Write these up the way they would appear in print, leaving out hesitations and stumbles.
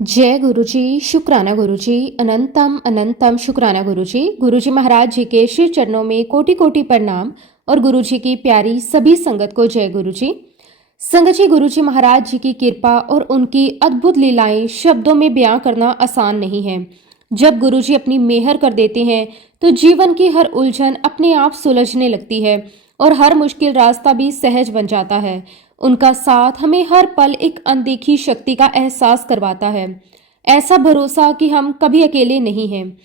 जय गुरुजी, शुक्राना गुरुजी, अनंतम अनंतम शुक्राना गुरुजी। गुरुजी महाराज जी के श्री चरणों में कोटि कोटि प्रणाम और गुरुजी की प्यारी सभी संगत को जय गुरुजी। संगत जी, गुरुजी महाराज जी की कृपा और उनकी अद्भुत लीलाएं शब्दों में बयां करना आसान नहीं है। जब गुरुजी अपनी मेहर कर देते हैं तो जीवन की हर उलझन अपने आप सुलझने लगती है और हर मुश्किल रास्ता भी सहज बन जाता है। उनका साथ हमें हर पल एक अनदेखी शक्ति का एहसास करवाता है, ऐसा भरोसा कि हम कभी अकेले नहीं हैं।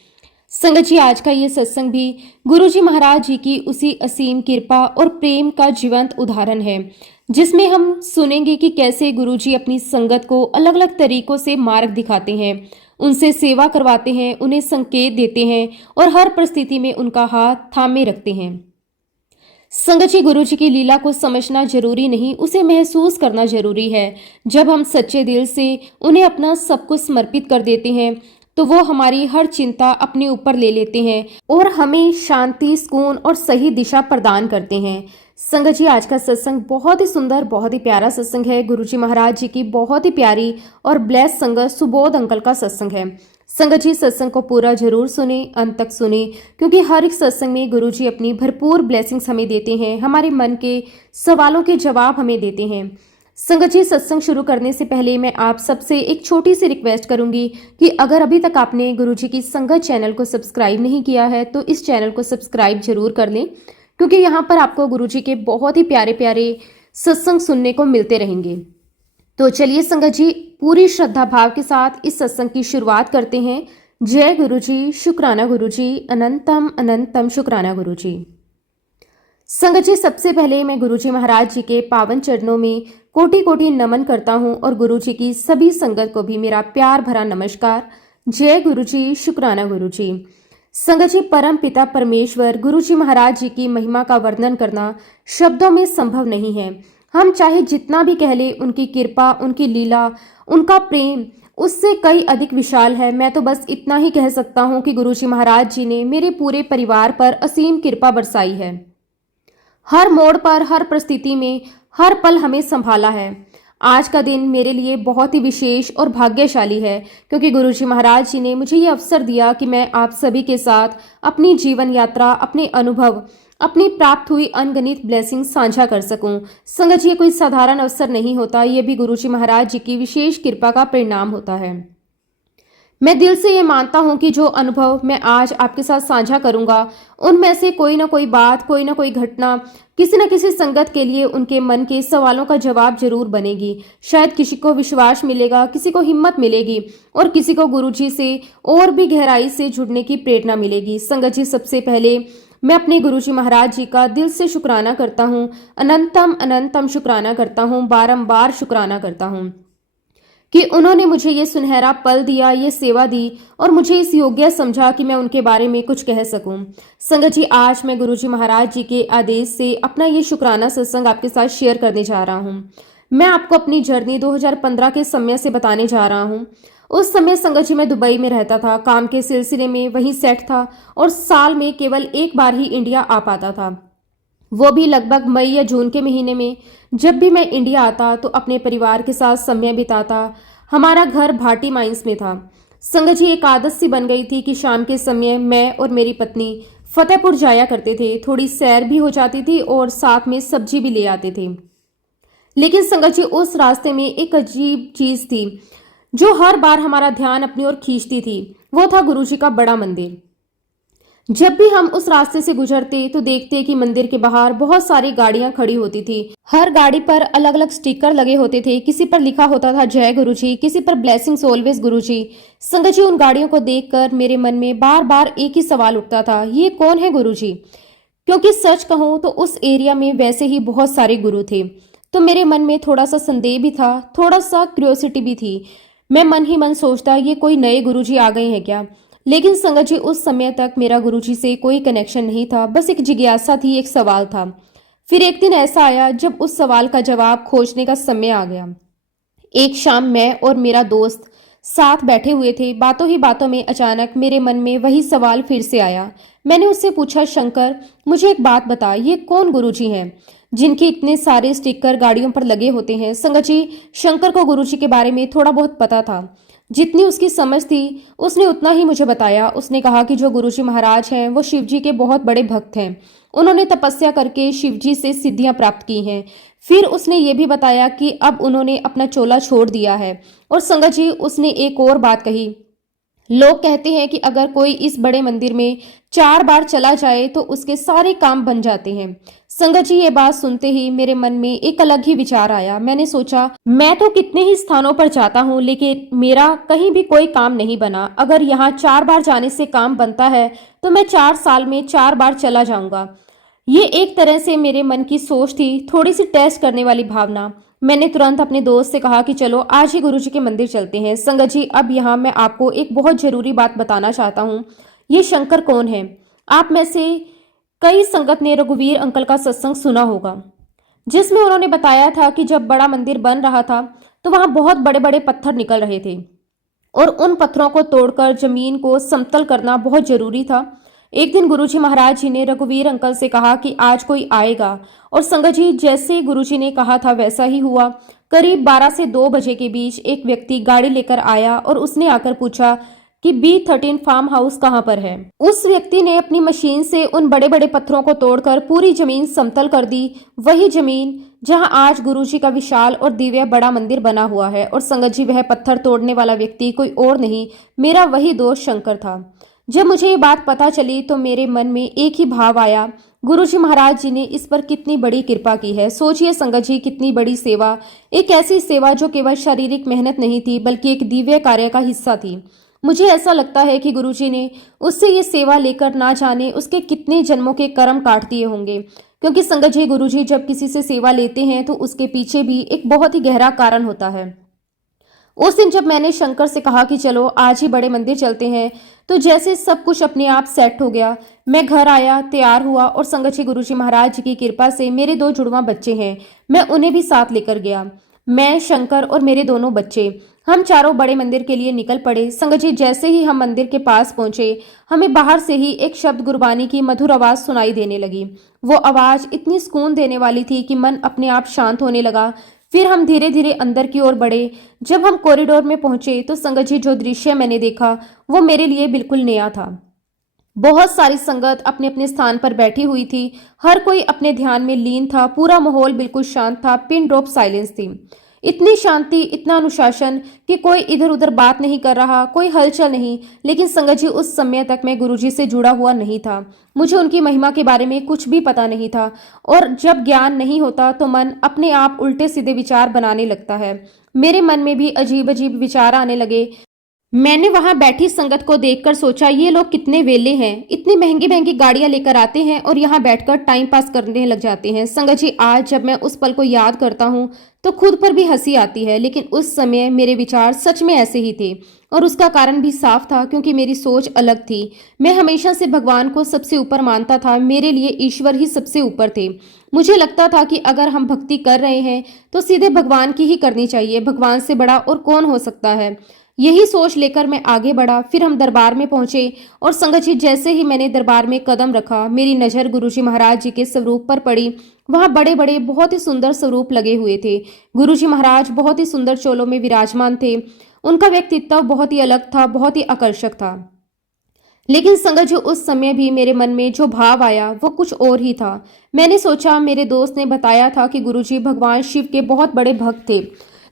संगत जी, आज का ये सत्संग भी गुरुजी महाराज जी की उसी असीम कृपा और प्रेम का जीवंत उदाहरण है, जिसमें हम सुनेंगे कि कैसे गुरुजी अपनी संगत को अलग अलग तरीकों से मार्ग दिखाते हैं, उनसे सेवा करवाते हैं, उन्हें संकेत देते हैं और हर परिस्थिति में उनका हाथ थामे रखते हैं। संगत जी, गुरु जी की लीला को समझना जरूरी नहीं, उसे महसूस करना जरूरी है। जब हम सच्चे दिल से उन्हें अपना सब कुछ समर्पित कर देते हैं तो वो हमारी हर चिंता अपने ऊपर ले लेते हैं और हमें शांति, सुकून और सही दिशा प्रदान करते हैं। संगत जी, आज का सत्संग बहुत ही सुंदर, बहुत ही प्यारा सत्संग है। गुरु जी महाराज जी की बहुत ही प्यारी और ब्लेस संगत सुबोध अंकल का सत्संग है। संगत जी, सत्संग को पूरा जरूर सुने, अंत तक सुने, क्योंकि हर एक सत्संग में गुरु जी अपनी भरपूर ब्लेसिंग्स हमें देते हैं, हमारे मन के सवालों के जवाब हमें देते हैं। संगत जी, सत्संग शुरू करने से पहले मैं आप सबसे एक छोटी सी रिक्वेस्ट करूंगी कि अगर अभी तक आपने गुरु जी की संगत चैनल को सब्सक्राइब नहीं किया है तो इस चैनल को सब्सक्राइब जरूर कर लें, क्योंकि यहाँ पर आपको गुरु जी के बहुत ही प्यारे प्यारे सत्संग सुनने को मिलते रहेंगे। तो चलिए संगत जी, पूरी श्रद्धा भाव के साथ इस सत्संग की शुरुआत करते हैं। जय गुरुजी, शुक्राना गुरुजी, अनंतम अनंतम शुक्राना गुरुजी। संगत जी, सबसे पहले मैं गुरुजी महाराज जी के पावन चरणों में कोटि कोटि नमन करता हूं और गुरुजी की सभी संगत को भी मेरा प्यार भरा नमस्कार। जय गुरुजी, शुक्राना गुरुजी। संगत जी, परम पिता परमेश्वर गुरुजी महाराज जी की महिमा का वर्णन करना शब्दों में संभव नहीं है। हम चाहे जितना भी कह ले, उनकी कृपा, उनकी लीला, उनका प्रेम उससे कई अधिक विशाल है। मैं तो बस इतना ही कह सकता हूँ कि गुरुजी महाराज जी ने मेरे पूरे परिवार पर असीम कृपा बरसाई है। हर मोड़ पर, हर परिस्थिति में, हर पल हमें संभाला है। आज का दिन मेरे लिए बहुत ही विशेष और भाग्यशाली है, क्योंकि गुरुजी महाराज जी ने मुझे ये अवसर दिया कि मैं आप सभी के साथ अपनी जीवन यात्रा, अपने अनुभव, अपनी प्राप्त हुई अनगिनत ब्लेसिंग साझा कर सकूं। संगत जी, ये कोई साधारण अवसर नहीं होता, ये भी गुरुजी महाराज जी की विशेष कृपा का परिणाम होता है। मैं दिल से ये मानता हूँ कि जो अनुभव मैं आज आपके साथ साझा करूंगा, उनमें से कोई ना कोई बात, कोई ना कोई घटना किसी न किसी संगत के लिए उनके मन के सवालों का जवाब जरूर बनेगी। शायद किसी को विश्वास मिलेगा, किसी को हिम्मत मिलेगी और किसी को गुरुजी से और भी गहराई से जुड़ने की प्रेरणा मिलेगी। संगत जी, सबसे पहले मैं अपने गुरुजी महाराज जी का दिल से शुक्राना करता हूँ, अनंतम अनंतम शुक्राना करता हूँ, बारंबार शुक्राना करता हूँ कि उन्होंने मुझे ये सुनहरा पल दिया, ये सेवा दी और मुझे इस योग्य समझा कि मैं उनके बारे में कुछ कह सकूं। संगत जी, आज मैं गुरुजी महाराज जी के आदेश से अपना ये शुक्राना सत्संग आपके साथ शेयर करने जा रहा हूं। मैं आपको अपनी जर्नी 2015 के समय से बताने जा रहा हूं। उस समय संगत जी मैं दुबई में रहता था, काम के सिलसिले में वहीं सेट था और साल में केवल एक बार ही इंडिया आ पाता था, वो भी लगभग मई या जून के महीने में। जब भी मैं इंडिया आता तो अपने परिवार के साथ समय बिताता। हमारा घर भाटी माइंस में था। संगत जी, एक आदत सी बन गई थी कि शाम के समय मैं और मेरी पत्नी फतेहपुर जाया करते थे। थोड़ी सैर भी हो जाती थी और साथ में सब्जी भी ले आते थे। लेकिन संगत जी, उस रास्ते में एक अजीब चीज थी जो हर बार हमारा ध्यान अपनी ओर खींचती थी। वो था गुरुजी का बड़ा मंदिर। जब भी हम उस रास्ते से गुजरते तो देखते कि मंदिर के बाहर बहुत सारी गाड़ियां खड़ी होती थी। हर गाड़ी पर अलग अलग स्टिकर लगे होते थे। किसी पर लिखा होता था जय गुरुजी, किसी पर ब्लेसिंग्स ऑलवेज गुरुजी। संगत जी, उन गाड़ियों को देखकर मेरे मन में बार बार एक ही सवाल उठता था, ये कौन है गुरुजी? क्योंकि सच कहूं तो उस एरिया में वैसे ही बहुत सारे गुरु थे, तो मेरे मन में थोड़ा सा संदेह भी था, थोड़ा सा क्यूरियोसिटी भी थी। मैं मन ही मन सोचता, ये कोई नए गुरुजी आ गए हैं क्या? लेकिन संगत जी, उस समय तक मेरा गुरुजी से कोई कनेक्शन नहीं था, बस एक जिज्ञासा थी, एक सवाल था। फिर एक दिन ऐसा आया जब उस सवाल का जवाब खोजने का समय आ गया। एक शाम मैं और मेरा दोस्त साथ बैठे हुए थे। बातों ही बातों में अचानक मेरे मन में वही सवाल फिर से आया। मैंने उससे पूछा, शंकर, मुझे एक बात बता, ये कौन गुरुजी हैं जिनके इतने सारे स्टिकर गाड़ियों पर लगे होते हैं। संगत जी, शंकर को गुरुजी के बारे में थोड़ा बहुत पता था। जितनी उसकी समझ थी उसने उतना ही मुझे बताया। उसने कहा कि जो गुरुजी महाराज हैं वो शिवजी के बहुत बड़े भक्त हैं। उन्होंने तपस्या करके शिवजी से सिद्धियां प्राप्त की हैं। फिर उसने ये भी बताया कि अब उन्होंने अपना चोला छोड़ दिया है। और संगत जी, उसने एक और बात कही। लोग कहते हैं कि अगर कोई इस बड़े मंदिर में 4 बार चला जाए तो उसके सारे काम बन जाते हैं। संगत जी, ये बात सुनते ही मेरे मन में एक अलग ही विचार आया। मैंने सोचा, मैं तो कितने ही स्थानों पर जाता हूँ लेकिन मेरा कहीं भी कोई काम नहीं बना। अगर यहाँ 4 बार जाने से काम बनता है तो मैं 4 साल में 4 बार चला जाऊंगा। ये एक तरह से मेरे मन की सोच थी, थोड़ी सी टेस्ट करने वाली भावना। मैंने तुरंत अपने दोस्त से कहा कि चलो आज ही गुरुजी के मंदिर चलते हैं। संगत जी, अब यहाँ मैं आपको एक बहुत जरूरी बात बताना चाहता हूँ। ये शंकर कौन है? आप में से कई संगत ने रघुवीर अंकल का सत्संग सुना होगा, जिसमें उन्होंने बताया था कि जब बड़ा मंदिर बन रहा था तो वहां बहुत बड़े बड़े पत्थर निकल रहे थे और उन पत्थरों को तोड़कर जमीन को समतल करना बहुत जरूरी था। एक दिन गुरुजी महाराज जी ने रघुवीर अंकल से कहा कि आज कोई आएगा, और संगत जी, जैसे गुरुजी ने कहा था वैसा ही हुआ। करीब 12 से 2 बजे के बीच एक व्यक्ति गाड़ी लेकर आया और उसने आकर पूछा कि B13 फार्म हाउस कहाँ पर है। उस व्यक्ति ने अपनी मशीन से उन बड़े बड़े पत्थरों को तोड़कर पूरी जमीन समतल कर दी। वही जमीन जहां आज गुरुजी का विशाल और दिव्य बड़ा मंदिर बना हुआ है। और संगत जी, वह पत्थर तोड़ने वाला व्यक्ति कोई और नहीं, मेरा वही दोस्त शंकर था। जब मुझे ये बात पता चली तो मेरे मन में एक ही भाव आया, गुरुजी महाराज जी ने इस पर कितनी बड़ी कृपा की है। सोचिए संगत जी, कितनी बड़ी सेवा, एक ऐसी सेवा जो केवल शारीरिक मेहनत नहीं थी बल्कि एक दिव्य कार्य का हिस्सा थी। मुझे ऐसा लगता है कि गुरुजी ने उससे ये सेवा लेकर ना जाने उसके कितने जन्मों के कर्म काट दिए होंगे। क्योंकि संगत जी, गुरुजी जब किसी से सेवा लेते हैं तो उसके पीछे भी एक बहुत ही गहरा कारण होता है। उस दिन जब मैंने शंकर से कहा कि चलो आज ही बड़े मंदिर चलते हैं, तो जैसे सब कुछ अपने आप सेट हो गया। मैं घर आया, तैयार हुआ और संगत जी, गुरुजी महाराज जी की कृपा से मेरे 2 जुड़वा बच्चे हैं, मैं उन्हें भी साथ लेकर गया। मैं, शंकर और मेरे दोनों बच्चे, हम चारों बड़े मंदिर के लिए निकल पड़े। संगत जी, जैसे ही हम मंदिर के पास पहुंचे, हमें बाहर से ही एक शब्द गुरबानी की मधुर आवाज सुनाई देने लगी। वो आवाज इतनी सुकून देने वाली थी कि मन अपने आप शांत होने लगा। फिर हम धीरे धीरे अंदर की ओर बढ़े। जब हम कॉरिडोर में पहुंचे तो संगत जी, जो दृश्य मैंने देखा वो मेरे लिए बिल्कुल नया था। बहुत सारी संगत अपने अपने स्थान पर बैठी हुई थी। हर कोई अपने ध्यान में लीन था। पूरा माहौल बिल्कुल शांत था, पिन ड्रॉप साइलेंस थी। इतनी शांति, इतना अनुशासन कि कोई इधर उधर बात नहीं कर रहा, कोई हलचल नहीं। लेकिन संगत जी, उस समय तक मैं गुरुजी से जुड़ा हुआ नहीं था। मुझे उनकी महिमा के बारे में कुछ भी पता नहीं था। और जब ज्ञान नहीं होता तो मन अपने आप उल्टे सीधे विचार बनाने लगता है। मेरे मन में भी अजीब अजीब विचार आने लगे। मैंने वहां बैठी संगत को देखकर सोचा, ये लोग कितने वेले हैं, इतनी महंगी महंगी गाड़ियां लेकर आते हैं और यहाँ बैठकर टाइम पास करने लग जाते हैं। संगत जी, आज जब मैं उस पल को याद करता हूँ तो खुद पर भी हंसी आती है। लेकिन उस समय मेरे विचार सच में ऐसे ही थे और उसका कारण भी साफ था, क्योंकि मेरी सोच अलग थी। मैं हमेशा से भगवान को सबसे ऊपर मानता था। मेरे लिए ईश्वर ही सबसे ऊपर थे। मुझे लगता था कि अगर हम भक्ति कर रहे हैं तो सीधे भगवान की ही करनी चाहिए, भगवान से बड़ा और कौन हो सकता है। यही सोच लेकर मैं आगे बढ़ा। फिर हम दरबार में पहुंचे और संगत जी, जैसे ही मैंने दरबार में कदम रखा, मेरी नजर गुरुजी महाराज जी के स्वरूप पर पड़ी। वहां बड़े बड़े बहुत ही सुंदर स्वरूप लगे हुए थे। गुरुजी महाराज बहुत ही सुंदर चोलों में विराजमान थे। उनका व्यक्तित्व बहुत ही अलग था, बहुत ही आकर्षक था। लेकिन संगत जी, उस समय भी मेरे मन में जो भाव आया वो कुछ और ही था। मैंने सोचा, मेरे दोस्त ने बताया था कि गुरुजी भगवान शिव के बहुत बड़े भक्त थे,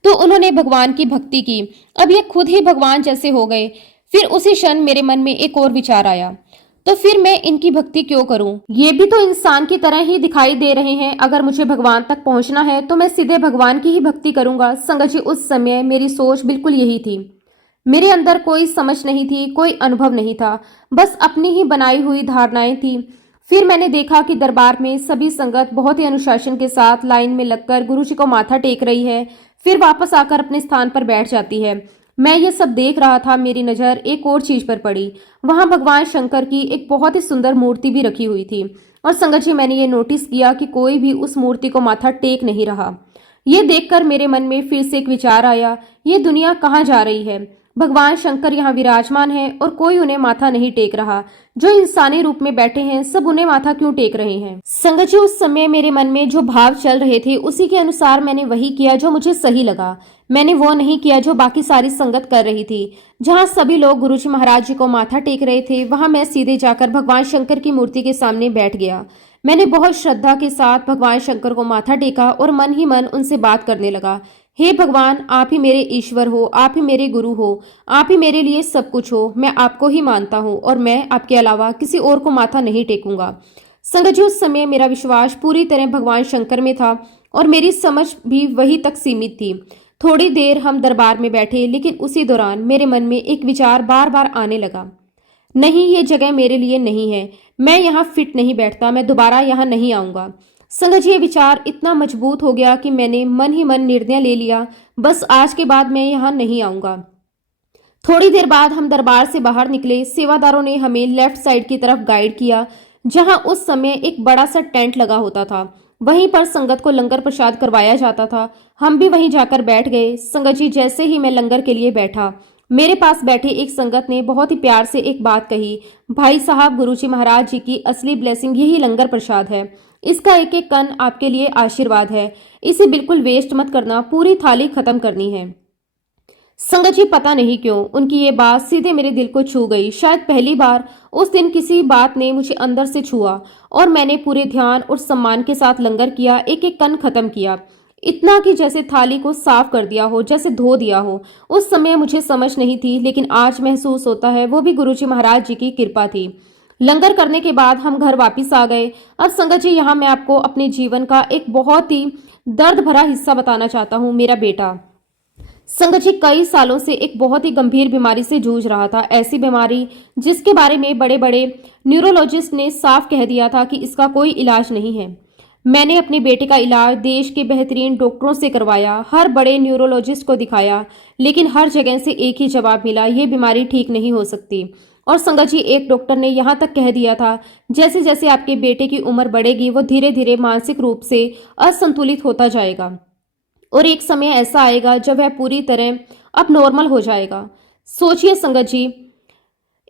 तो उन्होंने भगवान की भक्ति की। अब ये खुद ही भगवान जैसे हो गए। फिर उसी क्षण मेरे मन में एक और विचार आया, तो फिर मैं इनकी भक्ति क्यों करूं? ये भी तो इंसान की तरह ही दिखाई दे रहे हैं। अगर मुझे भगवान तक पहुंचना है तो मैं सीधे भगवान की ही भक्ति करूंगा। संगत जी, उस समय मेरी सोच बिल्कुल यही थी। मेरे अंदर कोई समझ नहीं थी, कोई अनुभव नहीं था, बस अपनी ही बनाई हुई धारणाएं थी। फिर मैंने देखा कि दरबार में सभी संगत बहुत ही अनुशासन के साथ लाइन में लगकर गुरुजी को माथा टेक रही है, फिर वापस आकर अपने स्थान पर बैठ जाती है। मैं ये सब देख रहा था। मेरी नजर एक और चीज पर पड़ी। वहां भगवान शंकर की एक बहुत ही सुंदर मूर्ति भी रखी हुई थी। और संगत जी, मैंने ये नोटिस किया कि कोई भी उस मूर्ति को माथा टेक नहीं रहा। ये देखकर मेरे मन में फिर से एक विचार आया, ये दुनिया कहाँ जा रही है। भगवान शंकर यहाँ विराजमान है और कोई उन्हें माथा नहीं टेक रहा। जो इंसानी रूप में बैठे हैं सब उन्हें माथा क्यों टेक रहे हैं। संगत जी, उस समय मेरे मन में जो भाव चल रहे थे उसी के अनुसार मैंने वही किया जो मुझे सही लगा। मैंने वो नहीं किया जो बाकी सारी संगत कर रही थी। जहाँ सभी लोग गुरुजी महाराज जी को माथा टेक रहे थे वहां मैं सीधे जाकर भगवान शंकर की मूर्ति के सामने बैठ गया। मैंने बहुत श्रद्धा के साथ भगवान शंकर को माथा टेका और मन ही मन उनसे बात करने लगा। हे भगवान, आप ही मेरे ईश्वर हो, आप ही मेरे गुरु हो, आप ही मेरे लिए सब कुछ हो। मैं आपको ही मानता हूँ और मैं आपके अलावा किसी और को माथा नहीं टेकूंगा। संगत जी, उस समय मेरा विश्वास पूरी तरह भगवान शंकर में था और मेरी समझ भी वही तक सीमित थी। थोड़ी देर हम दरबार में बैठे, लेकिन उसी दौरान मेरे मन में एक विचार बार बार आने लगा। नहीं, ये जगह मेरे लिए नहीं है। मैं यहाँ फिट नहीं बैठता, मैं दोबारा यहाँ नहीं आऊंगा। संगत जी, ये विचार इतना मजबूत हो गया कि मैंने मन ही मन निर्णय ले लिया, बस आज के बाद मैं यहाँ नहीं आऊंगा। थोड़ी देर बाद हम दरबार से बाहर निकले। सेवादारों ने हमें लेफ्ट साइड की तरफ गाइड किया, जहां उस समय एक बड़ा सा टेंट लगा होता था। वहीं पर संगत को लंगर प्रसाद करवाया जाता था। हम भी वहीं जाकर बैठ गए। संगत जी, जैसे ही मैं लंगर के लिए बैठा, मेरे पास बैठे एक संगत ने बहुत ही प्यार से एक बात कही, भाई साहब, गुरुजी महाराज जी की असली ब्लेसिंग यही लंगर प्रसाद है। इसका एक एक कण आपके लिए आशीर्वाद है। इसे बिल्कुल वेस्ट मत करना, पूरी थाली खत्म करनी है। संगत जी, पता नहीं क्यों उनकी ये बात सीधे मेरे दिल को छू गई। शायद पहली बार उस दिन किसी बात ने मुझे अंदर से छुआ और मैंने पूरे ध्यान और सम्मान के साथ लंगर किया, एक एक कण खत्म किया। इतना कि जैसे थाली को साफ कर दिया हो, जैसे धो दिया हो। उस समय मुझे समझ नहीं थी, लेकिन आज महसूस होता है वो भी गुरुजी महाराज जी की कृपा थी। लंगर करने के बाद हम घर वापस आ गए। अब संगत जी, यहाँ मैं आपको अपने जीवन का एक बहुत ही दर्द भरा हिस्सा बताना चाहता हूँ। मेरा बेटा संगत जी कई सालों से एक बहुत ही गंभीर बीमारी से जूझ रहा था। ऐसी बीमारी जिसके बारे में बड़े बड़े न्यूरोलॉजिस्ट ने साफ कह दिया था कि इसका कोई इलाज नहीं है। मैंने अपने बेटे का इलाज देश के बेहतरीन डॉक्टरों से करवाया, हर बड़े न्यूरोलॉजिस्ट को दिखाया, लेकिन हर जगह से एक ही जवाब मिला, ये बीमारी ठीक नहीं हो सकती। और संगत जी, एक डॉक्टर ने यहाँ तक कह दिया था, जैसे जैसे आपके बेटे की उम्र बढ़ेगी वो धीरे धीरे मानसिक रूप से असंतुलित होता जाएगा और एक समय ऐसा आएगा जब वह पूरी तरह अब नॉर्मल हो जाएगा। सोचिए संगत जी,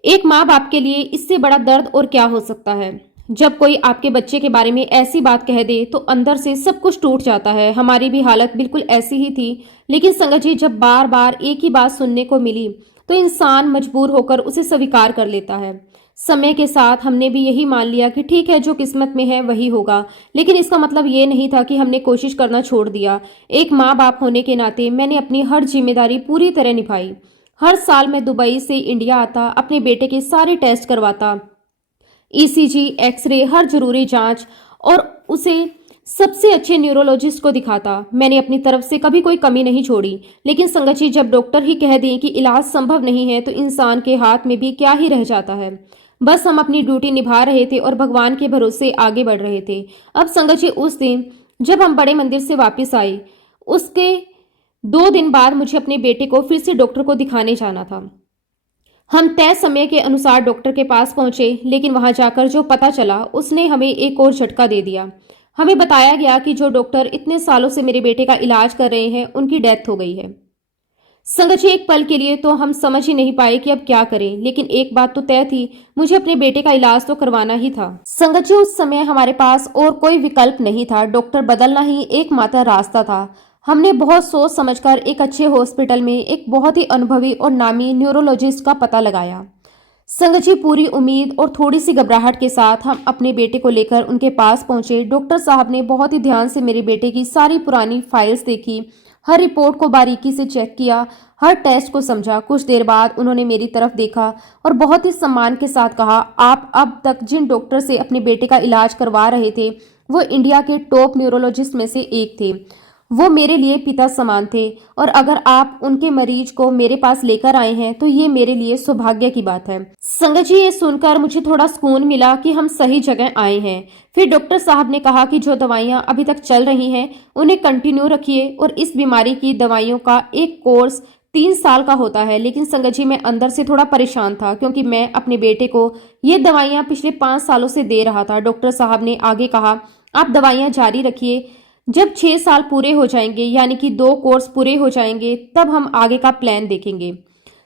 एक माँ बाप के लिए इससे बड़ा दर्द और क्या हो सकता है। जब कोई आपके बच्चे के बारे में ऐसी बात कह दे तो अंदर से सब कुछ टूट जाता है। हमारी भी हालत बिल्कुल ऐसी ही थी। लेकिन संगत जी, जब बार बार एक ही बात सुनने को मिली तो इंसान मजबूर होकर उसे स्वीकार कर लेता है। समय के साथ हमने भी यही मान लिया कि ठीक है, जो किस्मत में है वही होगा। लेकिन इसका मतलब ये नहीं था कि हमने कोशिश करना छोड़ दिया। एक माँ बाप होने के नाते मैंने अपनी हर जिम्मेदारी पूरी तरह निभाई। हर साल मैं दुबई से इंडिया आता, अपने बेटे के सारे टेस्ट करवाता, ईसीजी, एक्सरे, हर जरूरी जांच, और उसे सबसे अच्छे न्यूरोलॉजिस्ट को दिखाता। मैंने अपनी तरफ से कभी कोई कमी नहीं छोड़ी। लेकिन संगत जी, जब डॉक्टर ही कह दें कि इलाज संभव नहीं है तो इंसान के हाथ में भी क्या ही रह जाता है। बस हम अपनी ड्यूटी निभा रहे थे और भगवान के भरोसे आगे बढ़ रहे थे। अब संगत जी, उस दिन जब हम बड़े मंदिर से वापस आए, उसके 2 दिन बाद मुझे अपने बेटे को फिर से डॉक्टर को दिखाने जाना था। हम तय समय के अनुसार डॉक्टर के पास पहुंचे, लेकिन वहां जाकर जो पता चला उसने हमें एक और झटका दे दिया। हमें बताया गया कि जो डॉक्टर इतने सालों से मेरे बेटे का इलाज कर रहे हैं उनकी डेथ हो गई है। संगत जी, एक पल के लिए तो हम समझ ही नहीं पाए कि अब क्या करें, लेकिन एक बात तो तय थी, मुझे अपने बेटे का इलाज तो करवाना ही था। संगत जी, उस समय हमारे पास और कोई विकल्प नहीं था। डॉक्टर बदलना ही एकमात्र रास्ता था। हमने बहुत सोच समझकर एक अच्छे हॉस्पिटल में एक बहुत ही अनुभवी और नामी न्यूरोलॉजिस्ट का पता लगाया। संगत जी, पूरी उम्मीद और थोड़ी सी घबराहट के साथ हम अपने बेटे को लेकर उनके पास पहुंचे। डॉक्टर साहब ने बहुत ही ध्यान से मेरे बेटे की सारी पुरानी फाइल्स देखी, हर रिपोर्ट को बारीकी से चेक किया, हर टेस्ट को समझा। कुछ देर बाद उन्होंने मेरी तरफ देखा और बहुत ही सम्मान के साथ कहा, आप अब तक जिन डॉक्टर से अपने बेटे का इलाज करवा रहे थे वो इंडिया के टॉप न्यूरोलॉजिस्ट में से एक थे। वो मेरे लिए पिता समान थे और अगर आप उनके मरीज को मेरे पास लेकर आए हैं तो ये मेरे लिए सौभाग्य की बात है। संगत जी, ये सुनकर मुझे थोड़ा सुकून मिला कि हम सही जगह आए हैं। फिर डॉक्टर साहब ने कहा कि जो दवाइयां अभी तक चल रही हैं उन्हें कंटिन्यू रखिए और इस बीमारी की दवाइयों का एक कोर्स 3 साल का होता है। लेकिन संगत जी, मैं अंदर से थोड़ा परेशान था क्योंकि मैं अपने बेटे को ये दवाइयां पिछले 5 सालों से दे रहा था। डॉक्टर साहब ने आगे कहा, आप दवाइयां जारी रखिए, जब 6 साल पूरे हो जाएंगे, यानी कि 2 कोर्स पूरे हो जाएंगे, तब हम आगे का प्लान देखेंगे।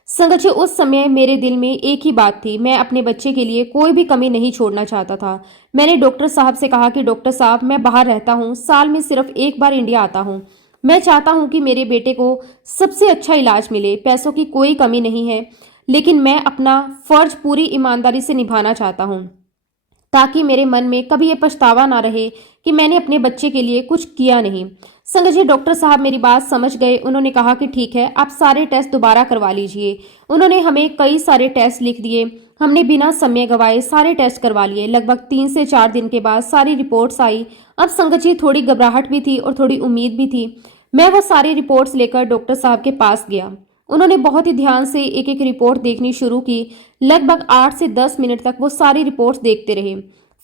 संगत जी, उस समय मेरे दिल में एक ही बात थी, मैं अपने बच्चे के लिए कोई भी कमी नहीं छोड़ना चाहता था। मैंने डॉक्टर साहब से कहा कि डॉक्टर साहब, मैं बाहर रहता हूँ, साल में सिर्फ एक बार इंडिया आता हूँ। मैं चाहता हूँ कि मेरे बेटे को सबसे अच्छा इलाज मिले, पैसों की कोई कमी नहीं है, लेकिन मैं अपना फर्ज पूरी ईमानदारी से निभाना चाहता हूँ, ताकि मेरे मन में कभी ये पछतावा ना रहे कि मैंने अपने बच्चे के लिए कुछ किया नहीं। संगत जी, डॉक्टर साहब मेरी बात समझ गए। उन्होंने कहा कि ठीक है, आप सारे टेस्ट दोबारा करवा लीजिए। उन्होंने हमें कई सारे टेस्ट लिख दिए। हमने बिना समय गवाए सारे टेस्ट करवा लिए। लगभग 3 से 4 दिन के बाद सारी रिपोर्ट्स आई। अब संगत जी, थोड़ी घबराहट भी थी और थोड़ी उम्मीद भी थी। मैं वो सारी रिपोर्ट्स लेकर डॉक्टर साहब के पास गया। उन्होंने बहुत ही ध्यान से एक एक रिपोर्ट देखनी शुरू की। लगभग 8 से 10 मिनट तक वो सारी रिपोर्ट्स देखते रहे।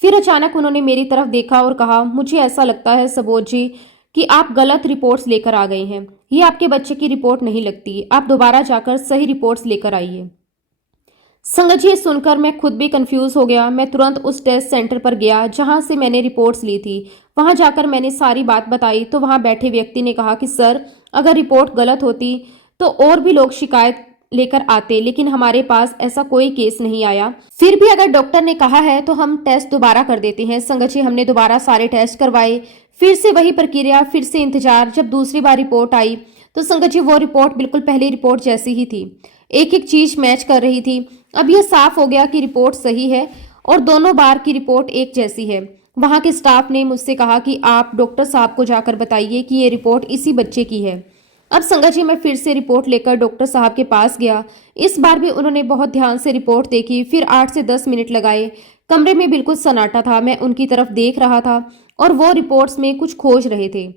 फिर अचानक उन्होंने मेरी तरफ देखा और कहा, मुझे ऐसा लगता है सबोध जी कि आप गलत रिपोर्ट्स लेकर आ गए हैं। ये आपके बच्चे की रिपोर्ट नहीं लगती। आप दोबारा जाकर सही रिपोर्ट्स लेकर आइए। संगत जी, ये सुनकर मैं खुद भी कंफ्यूज हो गया। मैं तुरंत उस टेस्ट सेंटर पर गया जहां से मैंने रिपोर्ट्स ली थी। वहां जाकर मैंने सारी बात बताई तो वहां बैठे व्यक्ति ने कहा कि सर, अगर रिपोर्ट गलत होती तो और भी लोग शिकायत लेकर आते, लेकिन हमारे पास ऐसा कोई केस नहीं आया। फिर भी अगर डॉक्टर ने कहा है तो हम टेस्ट दोबारा कर देते हैं। संगत जी, हमने दोबारा सारे टेस्ट करवाए। फिर से वही प्रक्रिया, फिर से इंतजार। जब दूसरी बार रिपोर्ट आई तो संगत जी, वो रिपोर्ट बिल्कुल पहली रिपोर्ट जैसी ही थी। एक एक चीज मैच कर रही थी। अब यह साफ हो गया कि रिपोर्ट सही है और दोनों बार की रिपोर्ट एक जैसी है। वहां के स्टाफ ने मुझसे कहा कि आप डॉक्टर साहब को जाकर बताइए कि ये रिपोर्ट इसी बच्चे की है। अब संगत जी, मैं फिर से रिपोर्ट लेकर डॉक्टर साहब के पास गया। इस बार भी उन्होंने बहुत ध्यान से रिपोर्ट देखी। फिर 8 से 10 मिनट लगाए। कमरे में बिल्कुल सन्नाटा था। मैं उनकी तरफ देख रहा था और वो रिपोर्ट्स में कुछ खोज रहे थे।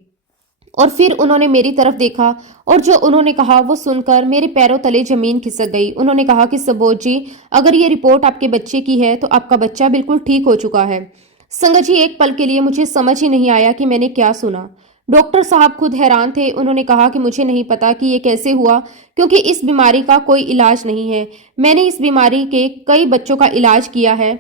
और फिर उन्होंने मेरी तरफ देखा और जो उन्होंने कहा वो सुनकर मेरे पैरों तले जमीन खिसक गई। उन्होंने कहा कि सबोध जी, अगर ये रिपोर्ट आपके बच्चे की है तो आपका बच्चा बिल्कुल ठीक हो चुका है। संगत जी, एक पल के लिए मुझे समझ ही नहीं आया कि मैंने क्या सुना। डॉक्टर साहब खुद हैरान थे। उन्होंने कहा कि मुझे नहीं पता कि ये कैसे हुआ, क्योंकि इस बीमारी का कोई इलाज नहीं है। मैंने इस बीमारी के कई बच्चों का इलाज किया है,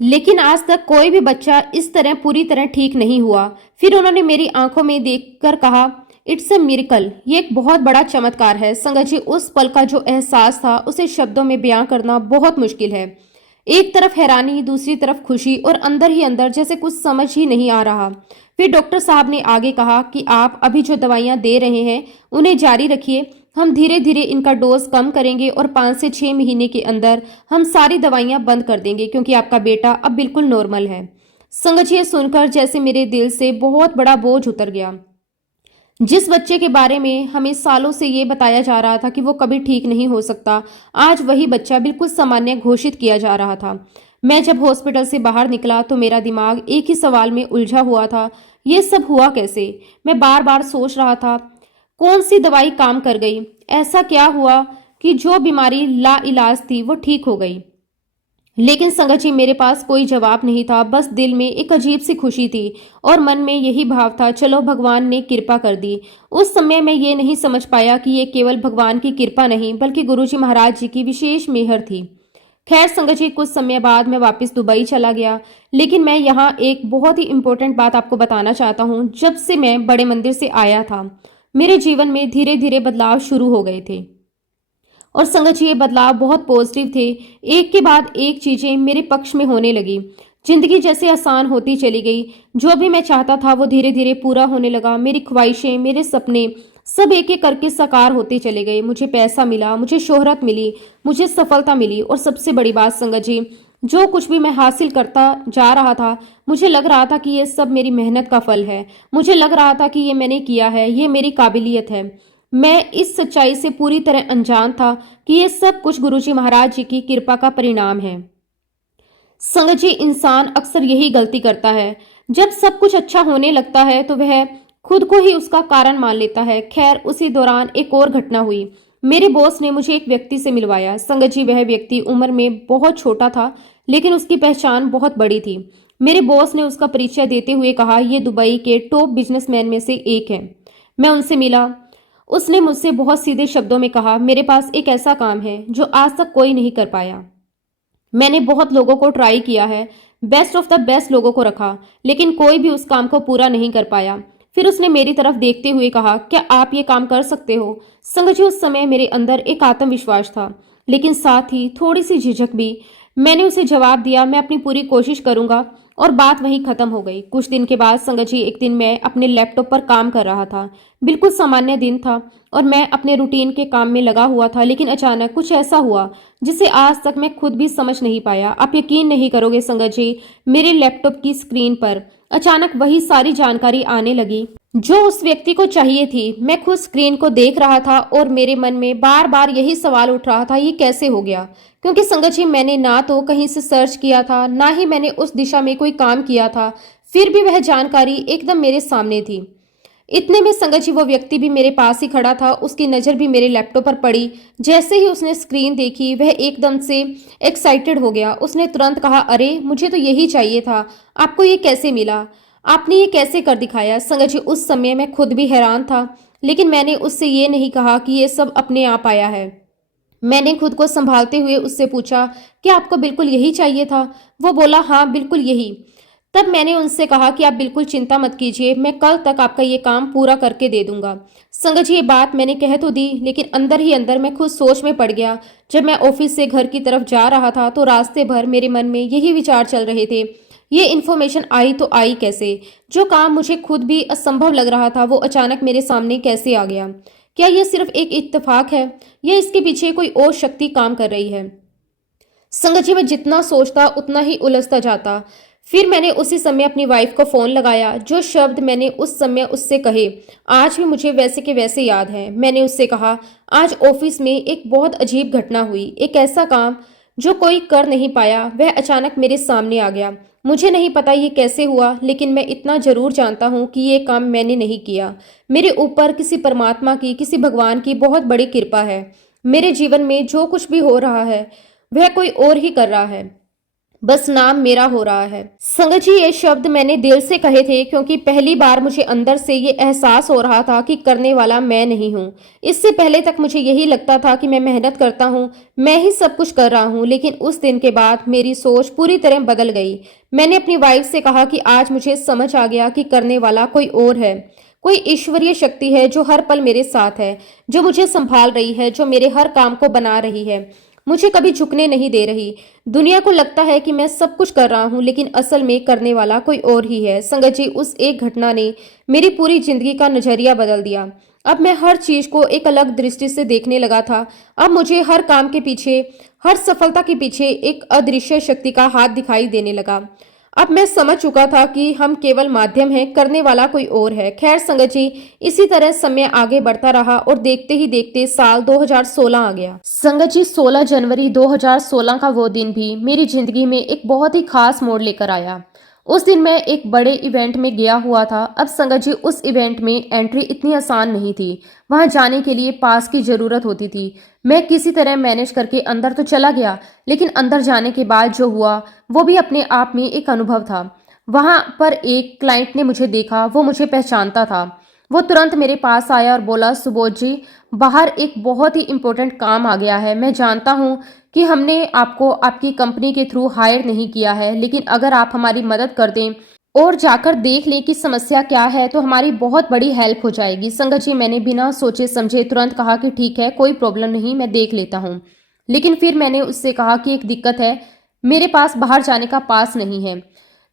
लेकिन आज तक कोई भी बच्चा इस तरह पूरी तरह ठीक नहीं हुआ। फिर उन्होंने मेरी आंखों में देखकर कहा, इट्स अ मिरेकल। ये एक बहुत बड़ा चमत्कार है। संगत जी, उस पल का जो एहसास था उसे शब्दों में बयां करना बहुत मुश्किल है। एक तरफ हैरानी, दूसरी तरफ खुशी और अंदर ही अंदर जैसे कुछ समझ ही नहीं आ रहा। फिर डॉक्टर साहब ने आगे कहा कि आप अभी जो दवाइयां दे रहे हैं उन्हें जारी रखिए। हम धीरे धीरे इनका डोज कम करेंगे और 5 से 6 महीने के अंदर हम सारी दवाइयां बंद कर देंगे, क्योंकि आपका बेटा अब बिल्कुल नॉर्मल है। संगत जी, ये सुनकर जैसे मेरे दिल से बहुत बड़ा बोझ उतर गया। जिस बच्चे के बारे में हमें सालों से ये बताया जा रहा था कि वो कभी ठीक नहीं हो सकता, आज वही बच्चा बिल्कुल सामान्य घोषित किया जा रहा था। मैं जब हॉस्पिटल से बाहर निकला तो मेरा दिमाग एक ही सवाल में उलझा हुआ था, ये सब हुआ कैसे। मैं बार बार सोच रहा था, कौन सी दवाई काम कर गई, ऐसा क्या हुआ कि जो बीमारी ला इलाज थी वो ठीक हो गई। लेकिन संगत जी, मेरे पास कोई जवाब नहीं था। बस दिल में एक अजीब सी खुशी थी और मन में यही भाव था, चलो भगवान ने कृपा कर दी। उस समय मैं ये नहीं समझ पाया कि ये केवल भगवान की कृपा नहीं बल्कि गुरुजी महाराज जी की विशेष मेहर थी। खैर संगत जी, कुछ समय बाद मैं वापस दुबई चला गया। लेकिन मैं यहाँ एक बहुत ही इंपॉर्टेंट बात आपको बताना चाहता हूँ। जब से मैं बड़े मंदिर से आया था, मेरे जीवन में धीरे धीरे बदलाव शुरू हो गए थे। और संगत जी, ये बदलाव बहुत पॉजिटिव थे। एक के बाद एक चीजें मेरे पक्ष में होने लगी। जिंदगी जैसे आसान होती चली गई। जो भी मैं चाहता था वो धीरे धीरे पूरा होने लगा। मेरी ख्वाहिशें, मेरे सपने सब एक एक करके साकार होते चले गए। मुझे पैसा मिला, मुझे शोहरत मिली, मुझे सफलता मिली। और सबसे बड़ी बात संगत जी, जो कुछ भी मैं हासिल करता जा रहा था, मुझे लग रहा था कि ये सब मेरी मेहनत का फल है। मुझे लग रहा था कि ये मैंने किया है, ये मेरी काबिलियत है। मैं इस सच्चाई से पूरी तरह अनजान था कि ये सब कुछ गुरुजी महाराज जी की कृपा का परिणाम है। संगत जी, इंसान अक्सर यही गलती करता है। जब सब कुछ अच्छा होने लगता है तो वह खुद को ही उसका कारण मान लेता है। खैर, उसी दौरान एक और घटना हुई। मेरे बॉस ने मुझे एक व्यक्ति से मिलवाया। संगत जी, वह व्यक्ति उम्र में बहुत छोटा था, लेकिन उसकी पहचान बहुत बड़ी थी। मेरे बॉस ने उसका परिचय देते हुए कहा, ये दुबई के टॉप बिजनेसमैन में से एक है। मैं उनसे मिला। उसने मुझसे बहुत सीधे शब्दों में कहा, मेरे पास एक ऐसा काम है जो आज तक कोई नहीं कर पाया। मैंने बहुत लोगों को ट्राई किया है, बेस्ट ऑफ द बेस्ट लोगों को रखा, लेकिन कोई भी उस काम को पूरा नहीं कर पाया। फिर उसने मेरी तरफ देखते हुए कहा, क्या आप ये काम कर सकते हो? संगत जी, उस समय मेरे अंदर एक आत्मविश्वास था, लेकिन साथ ही थोड़ी सी झिझक भी। मैंने उसे जवाब दिया, मैं अपनी पूरी कोशिश करूंगा, और बात वहीं खत्म हो गई। कुछ दिन के बाद संगत जी, एक दिन मैं अपने लैपटॉप पर काम कर रहा था। बिल्कुल सामान्य दिन था और मैं अपने रूटीन के काम में लगा हुआ था, लेकिन अचानक कुछ ऐसा हुआ जिसे आज तक मैं खुद भी समझ नहीं पाया। आप यकीन नहीं करोगे संगत जी, मेरे लैपटॉप की स्क्रीन पर अचानक वही सारी जानकारी आने लगी जो उस व्यक्ति को चाहिए थी। मैं खुद स्क्रीन को देख रहा था और मेरे मन में बार बार यही सवाल उठ रहा था, ये कैसे हो गया? क्योंकि संगत जी, मैंने ना तो कहीं से सर्च किया था, ना ही मैंने उस दिशा में कोई काम किया था, फिर भी वह जानकारी एकदम मेरे सामने थी। इतने में संगत जी, वो व्यक्ति भी मेरे पास ही खड़ा था। उसकी नज़र भी मेरे लैपटॉप पर पड़ी। जैसे ही उसने स्क्रीन देखी, वह एकदम से एक्साइटेड हो गया। उसने तुरंत कहा, अरे मुझे तो यही चाहिए था, आपको ये कैसे मिला? आपने ये कैसे कर दिखाया? संगत जी, उस समय मैं खुद भी हैरान था, लेकिन मैंने उससे ये नहीं कहा कि ये सब अपने आप आया है। मैंने खुद को संभालते हुए उससे पूछा, क्या आपको बिल्कुल यही चाहिए था? वो बोला, हाँ बिल्कुल यही। तब मैंने उनसे कहा कि आप बिल्कुल चिंता मत कीजिए, मैं कल तक आपका ये काम पूरा करके दे दूंगा। संगत जी, ये बात मैंने कह तो दी, लेकिन अंदर ही अंदर मैं खुद सोच में पड़ गया। जब मैं ऑफिस से घर की तरफ जा रहा था तो रास्ते भर मेरे मन में यही विचार चल रहे थे, ये इन्फॉर्मेशन आई तो आई कैसे? जो काम मुझे खुद भी असंभव लग रहा था, वो अचानक मेरे सामने कैसे आ गया? क्या यह सिर्फ एक इत्तेफाक है या इसके पीछे कोई और शक्ति काम कर रही है? संगत जी, मैं जितना सोचता उतना ही उलझता जाता। फिर मैंने उसी समय अपनी वाइफ को फोन लगाया। जो शब्द मैंने उस समय उससे कहे आज भी मुझे वैसे के वैसे याद है। मैंने उससे कहा, आज ऑफिस में एक बहुत अजीब घटना हुई। एक ऐसा काम जो कोई कर नहीं पाया, वह अचानक मेरे सामने आ गया। मुझे नहीं पता ये कैसे हुआ, लेकिन मैं इतना जरूर जानता हूँ कि ये काम मैंने नहीं किया। मेरे ऊपर किसी परमात्मा की, किसी भगवान की बहुत बड़ी कृपा है। मेरे जीवन में जो कुछ भी हो रहा है वह कोई और ही कर रहा है, बस नाम मेरा हो रहा है। संगत जी, ये शब्द मैंने दिल से कहे थे, क्योंकि पहली बार मुझे अंदर से ये एहसास हो रहा था कि करने वाला मैं नहीं हूँ। इससे पहले तक मुझे यही लगता था कि मैं मेहनत करता हूँ, मैं ही सब कुछ कर रहा हूँ, लेकिन उस दिन के बाद मेरी सोच पूरी तरह बदल गई। मैंने अपनी वाइफ से कहा कि आज मुझे समझ आ गया कि करने वाला कोई और है। कोई ईश्वरीय शक्ति है जो हर पल मेरे साथ है, जो मुझे संभाल रही है, जो मेरे हर काम को बना रही है, मुझे कभी झुकने नहीं दे रही। दुनिया को लगता है कि मैं सब कुछ कर रहा हूँ, लेकिन असल में करने वाला कोई और ही है। संगत जी, उस एक घटना ने मेरी पूरी जिंदगी का नजरिया बदल दिया। अब मैं हर चीज को एक अलग दृष्टि से देखने लगा था। अब मुझे हर काम के पीछे, हर सफलता के पीछे एक अदृश्य शक्ति का हाथ दिखाई देने लगा। अब मैं समझ चुका था कि हम केवल माध्यम हैं, करने वाला कोई और है। खैर संगत जी, इसी तरह समय आगे बढ़ता रहा और देखते ही देखते साल 2016 आ गया। संगत जी, 16 जनवरी 2016 का वो दिन भी मेरी जिंदगी में एक बहुत ही खास मोड़ लेकर आया। उस दिन मैं एक बड़े इवेंट में गया हुआ था। अब संगत जी, उस इवेंट में एंट्री इतनी आसान नहीं थी। वहां जाने के लिए पास की जरूरत होती थी। मैं किसी तरह मैनेज करके अंदर तो चला गया, लेकिन अंदर जाने के बाद जो हुआ वो भी अपने आप में एक अनुभव था। वहां पर एक क्लाइंट ने मुझे देखा, वो मुझे पहचानता था। वो तुरंत मेरे पास आया और बोला, सुबोध जी, बाहर एक बहुत ही इम्पोर्टेंट काम आ गया है। मैं जानता हूँ कि हमने आपको आपकी कंपनी के थ्रू हायर नहीं किया है, लेकिन अगर आप हमारी मदद कर दें और जाकर देख लें कि समस्या क्या है, तो हमारी बहुत बड़ी हेल्प हो जाएगी। संगत जी, मैंने बिना सोचे समझे तुरंत कहा कि ठीक है, कोई प्रॉब्लम नहीं, मैं देख लेता हूँ। लेकिन फिर मैंने उससे कहा कि एक दिक्कत है, मेरे पास बाहर जाने का पास नहीं है।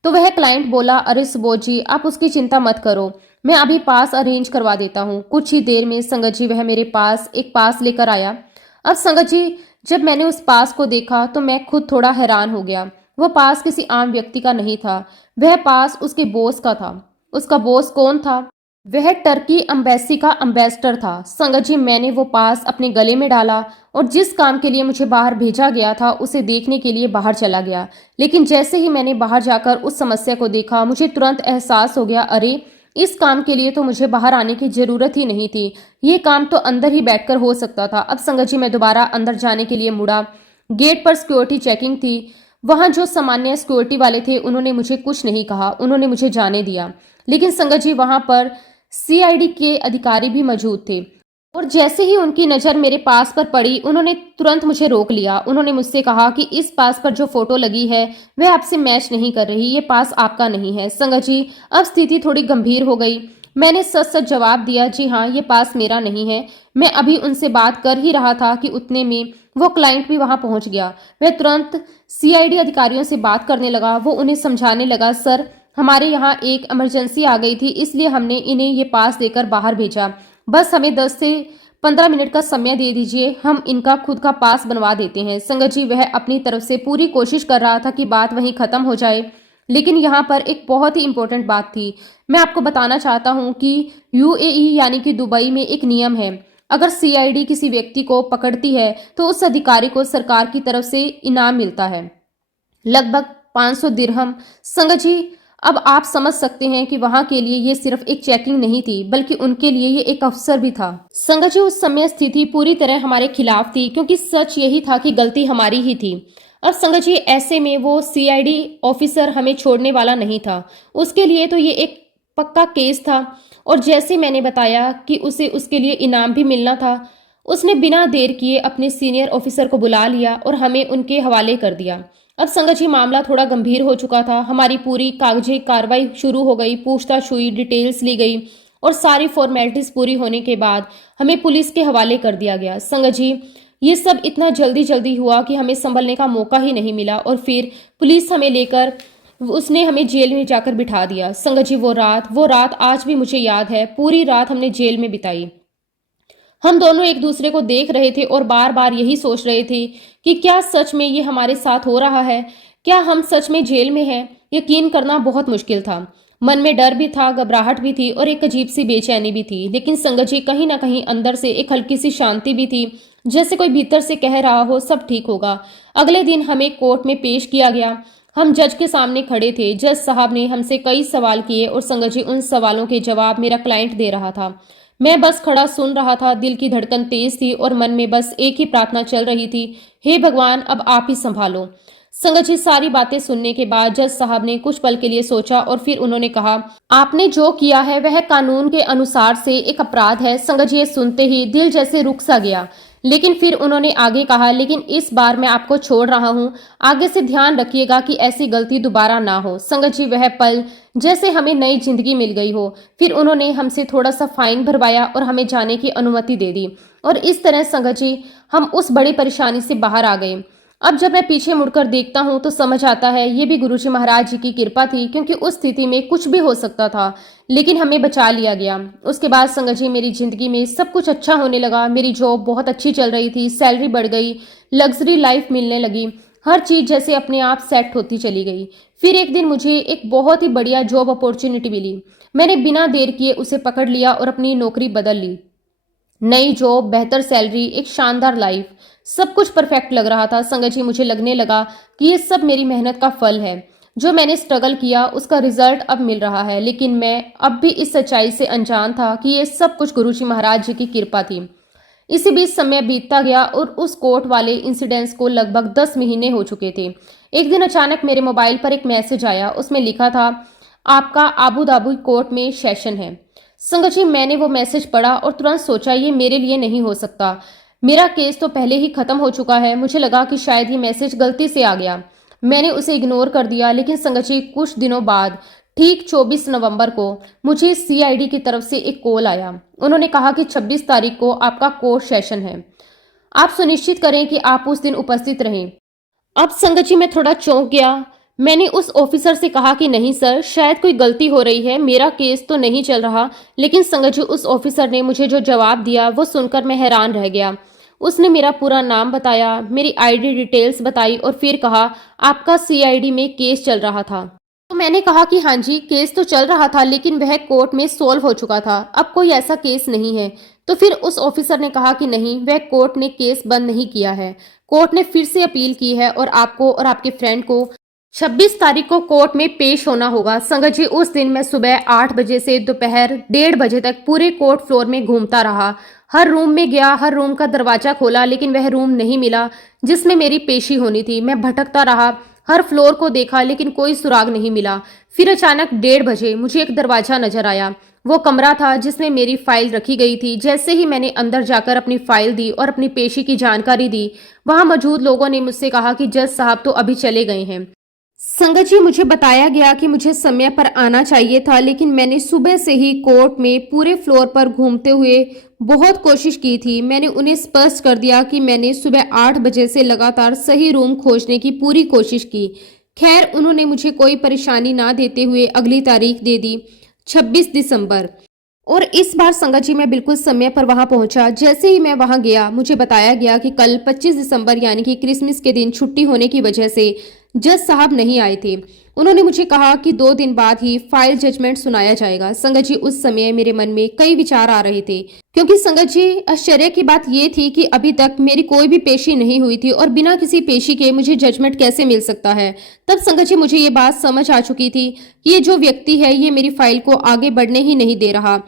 तो वह क्लाइंट बोला, अरे सुबोध जी, आप उसकी चिंता मत करो, मैं अभी पास अरेंज करवा देता हूँ। कुछ ही देर में संगत जी, वह मेरे पास एक पास लेकर आया। अब संगत जी, जब मैंने उस पास को देखा तो मैं खुद थोड़ा हैरान हो गया। वो पास किसी आम व्यक्ति का नहीं था, वह पास उसके बॉस का था। उसका बॉस कौन था? वह टर्की एम्बेसी का एम्बेसडर था। संगत जी, मैंने वो पास अपने गले में डाला और जिस काम के लिए मुझे बाहर भेजा गया था उसे देखने के लिए बाहर चला गया। लेकिन जैसे ही मैंने बाहर जाकर उस समस्या को देखा, मुझे तुरंत एहसास हो गया, अरे इस काम के लिए तो मुझे बाहर आने की जरूरत ही नहीं थी, ये काम तो अंदर ही बैठकर हो सकता था। अब संगत जी, मैं दोबारा अंदर जाने के लिए मुड़ा। गेट पर सिक्योरिटी चेकिंग थी। वहां जो सामान्य सिक्योरिटी वाले थे उन्होंने मुझे कुछ नहीं कहा, उन्होंने मुझे जाने दिया। लेकिन संगत जी, वहां पर सीआईडी के अधिकारी भी मौजूद थे और जैसे ही उनकी नज़र मेरे पास पर पड़ी, उन्होंने तुरंत मुझे रोक लिया। उन्होंने मुझसे कहा कि इस पास पर जो फोटो लगी है वह आपसे मैच नहीं कर रही, ये पास आपका नहीं है। संगत जी, अब स्थिति थोड़ी गंभीर हो गई। मैंने सच सच जवाब दिया, जी हाँ, ये पास मेरा नहीं है। मैं अभी उनसे बात कर ही रहा था कि उतने में वो क्लाइंट भी वहां पहुंच गया। वह तुरंत सीआईडी अधिकारियों से बात करने लगा। वो उन्हें समझाने लगा, सर हमारे यहाँ एक इमरजेंसी आ गई थी, इसलिए हमने इन्हें ये पास देकर बाहर भेजा। बस हमें 10 से 15 मिनट का समय दे दीजिए, हम इनका खुद का पास बनवा देते हैं। संगत जी, वह अपनी तरफ से पूरी कोशिश कर रहा था कि बात वहीं खत्म हो जाए, लेकिन यहाँ पर एक बहुत ही इंपॉर्टेंट बात थी। मैं आपको बताना चाहता हूँ कि यूएई यानी कि दुबई में एक नियम है, अगर सीआईडी किसी व्यक्ति को पकड़ती है तो उस अधिकारी को सरकार की तरफ से इनाम मिलता है, लगभग 500 दिरहम। संगत जी, अब आप समझ सकते हैं कि वहां के लिए ये सिर्फ एक चेकिंग नहीं थी, बल्कि उनके लिए ये एक अवसर भी था। संगत जी, उस समय स्थिति पूरी तरह हमारे खिलाफ थी, क्योंकि सच यही था कि गलती हमारी ही थी। अब संगत जी, ऐसे में वो सीआईडी ऑफिसर हमें छोड़ने वाला नहीं था। उसके लिए तो ये एक पक्का केस था, और जैसे मैंने बताया कि उसे उसके लिए इनाम भी मिलना था, उसने बिना देर किए अपने सीनियर ऑफिसर को बुला लिया और हमें उनके हवाले कर दिया। अब संगत जी, मामला थोड़ा गंभीर हो चुका था। हमारी पूरी कागजी कार्रवाई शुरू हो गई, पूछताछ हुई, डिटेल्स ली गई, और सारी फॉर्मेलिटीज पूरी होने के बाद हमें पुलिस के हवाले कर दिया गया। संगत जी, ये सब इतना जल्दी जल्दी हुआ कि हमें संभलने का मौका ही नहीं मिला, और फिर पुलिस हमें लेकर उसने हमें जेल में जाकर बिठा दिया। संगत जी, वो रात आज भी मुझे याद है। पूरी रात हमने जेल में बिताई। हम दोनों एक दूसरे को देख रहे थे और बार बार यही सोच रहे थे कि क्या सच में ये हमारे साथ हो रहा है, क्या हम सच में जेल में हैं। यकीन करना बहुत मुश्किल था। मन में डर भी था, घबराहट भी थी, और एक अजीब सी बेचैनी भी थी। लेकिन संगत जी, कहीं ना कहीं अंदर से एक हल्की सी शांति भी थी, जैसे कोई भीतर से कह रहा हो सब ठीक होगा। अगले दिन हमें कोर्ट में पेश किया गया। हम जज के सामने खड़े थे। जज साहब ने हमसे कई सवाल किए, और संगत जी, उन सवालों के जवाब मेरा क्लाइंट दे रहा था। मैं बस खड़ा सुन रहा था। दिल की धड़कन तेज थी और मन में बस एक ही प्रार्थना चल रही थी, हे भगवान, अब आप ही संभालो। संगत जी, सारी बातें सुनने के बाद जज साहब ने कुछ पल के लिए सोचा, और फिर उन्होंने कहा, आपने जो किया है वह कानून के अनुसार से एक अपराध है। संगत जी, ये सुनते ही दिल जैसे रुक सा गया। लेकिन फिर उन्होंने आगे कहा, लेकिन इस बार मैं आपको छोड़ रहा हूँ, आगे से ध्यान रखिएगा कि ऐसी गलती दोबारा ना हो। संगत जी, वह पल जैसे हमें नई जिंदगी मिल गई हो। फिर उन्होंने हमसे थोड़ा सा फाइन भरवाया और हमें जाने की अनुमति दे दी, और इस तरह संगत जी, हम उस बड़ी परेशानी से बाहर आ गए। अब जब मैं पीछे मुड़कर देखता हूँ तो समझ आता है ये भी गुरुजी महाराज जी की कृपा थी, क्योंकि उस स्थिति में कुछ भी हो सकता था, लेकिन हमें बचा लिया गया। उसके बाद संगत जी, मेरी जिंदगी में सब कुछ अच्छा होने लगा। मेरी जॉब बहुत अच्छी चल रही थी, सैलरी बढ़ गई, लग्जरी लाइफ मिलने लगी, हर चीज जैसे अपने आप सेट होती चली गई। फिर एक दिन मुझे एक बहुत ही बढ़िया जॉब अपॉर्चुनिटी मिली। मैंने बिना देर किए उसे पकड़ लिया और अपनी नौकरी बदल ली। नई जॉब, बेहतर सैलरी, एक शानदार लाइफ, सब कुछ परफेक्ट लग रहा था। संगत जी, मुझे लगने लगा कि ये सब मेरी मेहनत का फल है। जो मैंने स्ट्रगल किया उसका रिजल्ट अब मिल रहा है। लेकिन मैं अब भी इस सच्चाई से अनजान था कि ये सब कुछ गुरुजी महाराज जी की कृपा थी। इसी बीच समय बीतता गया और उस कोर्ट वाले इंसिडेंट्स को लगभग 10 महीने हो चुके थे। एक दिन अचानक मेरे मोबाइल पर एक मैसेज आया। उसमें लिखा था, आपका आबू धाबी कोर्ट में सेशन है। संगत जी, मैंने वो मैसेज पढ़ा और तुरंत सोचा ये मेरे लिए नहीं हो सकता। मेरा केस तो पहले ही खत्म हो चुका है। मुझे लगा कि शायद ये मैसेज गलती से आ गया। मैंने उसे इग्नोर कर दिया। लेकिन संगत जी, कुछ दिनों बाद ठीक 24 नवंबर को मुझे सीआईडी की तरफ से एक कॉल आया। उन्होंने कहा कि 26 तारीख को आपका कोर्ट सेशन है, आप सुनिश्चित करें कि आप उस दिन उपस्थित रहें। अब संगत जी, मैं थोड़ा चौंक गया। मैंने उस ऑफिसर से कहा कि नहीं सर, शायद कोई गलती हो रही है, मेरा केस तो नहीं चल रहा। लेकिन संगत जी, उस ऑफिसर ने मुझे जो जवाब दिया वो सुनकर मैं हैरान रह गया। उसने मेरा पूरा नाम बताया, मेरी आईडी डिटेल्स बताई, और फिर कहा, आपका सीआईडी में केस चल रहा था। तो मैंने कहा कि हाँ जी, केस तो चल रहा था, लेकिन वह कोर्ट में सॉल्व हो चुका था, अब कोई ऐसा केस नहीं है। तो फिर उस ऑफिसर ने कहा कि नहीं, वह कोर्ट ने केस बंद नहीं किया है। कोर्ट ने फिर से अपील की है, और आपको और आपके फ्रेंड को 26 तारीख को कोर्ट में पेश होना होगा। संगत जी, उस दिन मैं सुबह 8 बजे से दोपहर 1:30 बजे तक पूरे कोर्ट फ्लोर में घूमता रहा। हर रूम में गया, हर रूम का दरवाजा खोला, लेकिन वह रूम नहीं मिला जिसमें मेरी पेशी होनी थी। मैं भटकता रहा, हर फ्लोर को देखा, लेकिन कोई सुराग नहीं मिला। फिर अचानक 1:30 बजे मुझे एक दरवाजा नजर आया। वो कमरा था जिसमें मेरी फाइल रखी गई थी। जैसे ही मैंने अंदर जाकर अपनी फाइल दी और अपनी पेशी की जानकारी दी, वहां मौजूद लोगों ने मुझसे कहा कि जज साहब तो अभी चले गए हैं। संगत जी, मुझे बताया गया कि मुझे समय पर आना चाहिए था, लेकिन मैंने सुबह से ही कोर्ट में पूरे फ्लोर पर घूमते हुए बहुत कोशिश की थी। मैंने उन्हें स्पष्ट कर दिया कि मैंने सुबह 8 बजे से लगातार सही रूम खोजने की पूरी कोशिश की। खैर, उन्होंने मुझे कोई परेशानी ना देते हुए अगली तारीख दे दी, 26 दिसंबर। और इस बार संगत जी मैं बिल्कुल समय पर वहां पहुंचा। जैसे ही मैं वहां गया, मुझे बताया गया कि कल 25 दिसंबर यानी कि क्रिसमस के दिन छुट्टी होने की वजह से जज साहब नहीं आए थे। उन्होंने मुझे कहा कि 2 दिन बाद ही फाइल जजमेंट सुनाया जाएगा। संगत जी, उस समय मेरे मन में कई विचार आ रहे थे, क्योंकि संगत जी आश्चर्य की बात यह थी कि अभी तक मेरी कोई भी पेशी नहीं हुई थी और बिना किसी पेशी के मुझे जजमेंट कैसे मिल सकता है। तब संगत जी मुझे ये बात समझ आ चुकी थी कि ये जो व्यक्ति है ये मेरी फाइल को आगे बढ़ने ही नहीं दे रहा,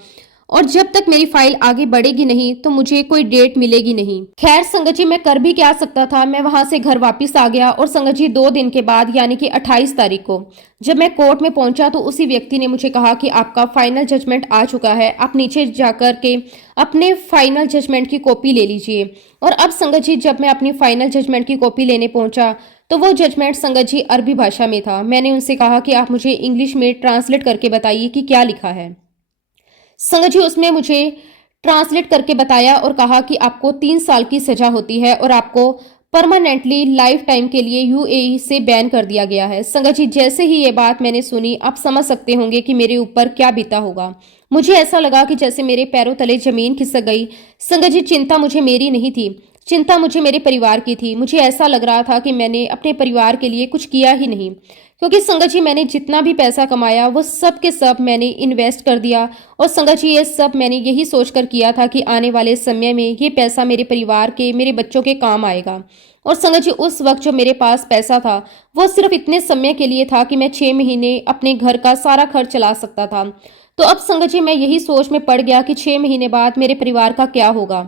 और जब तक मेरी फाइल आगे बढ़ेगी नहीं तो मुझे कोई डेट मिलेगी नहीं। खैर संगत जी, मैं कर भी क्या सकता था। मैं वहां से घर वापस आ गया और संगत जी 2 दिन के बाद यानी कि 28 तारीख को जब मैं कोर्ट में पहुंचा तो उसी व्यक्ति ने मुझे कहा कि आपका फाइनल जजमेंट आ चुका है, आप नीचे जाकर के अपने फाइनल जजमेंट की कॉपी ले लीजिए। और अब संगत जी जब मैं अपनी फाइनल जजमेंट की कॉपी लेने पहुंचा तो वो जजमेंट संगत जी अरबी भाषा में था। मैंने उनसे कहा कि आप मुझे इंग्लिश में ट्रांसलेट करके बताइए कि क्या लिखा है। संगत जी उसने मुझे ट्रांसलेट करके बताया और कहा कि आपको 3 साल की सजा होती है और आपको परमानेंटली लाइफ टाइम के लिए यूएई से बैन कर दिया गया है। संगत जी जैसे ही ये बात मैंने सुनी, आप समझ सकते होंगे कि मेरे ऊपर क्या बीता होगा। मुझे ऐसा लगा कि जैसे मेरे पैरों तले जमीन खिसक गई। संगत जी चिंता मुझे मेरी नहीं थी, चिंता मुझे मेरे परिवार की थी। मुझे ऐसा लग रहा था कि मैंने अपने परिवार के लिए कुछ किया ही नहीं, क्योंकि संगत जी मैंने जितना भी पैसा कमाया वो सब के सब मैंने इन्वेस्ट कर दिया। और संगत जी ये सब मैंने यही सोचकर किया था कि आने वाले समय में ये पैसा मेरे परिवार के, मेरे बच्चों के काम आएगा। और संगत जी उस वक्त जो मेरे पास पैसा था वो सिर्फ इतने समय के लिए था कि मैं 6 महीने अपने घर का सारा खर्च चला सकता था। तो अब संगत जी मैं यही सोच में पड़ गया कि 6 महीने बाद मेरे परिवार का क्या होगा।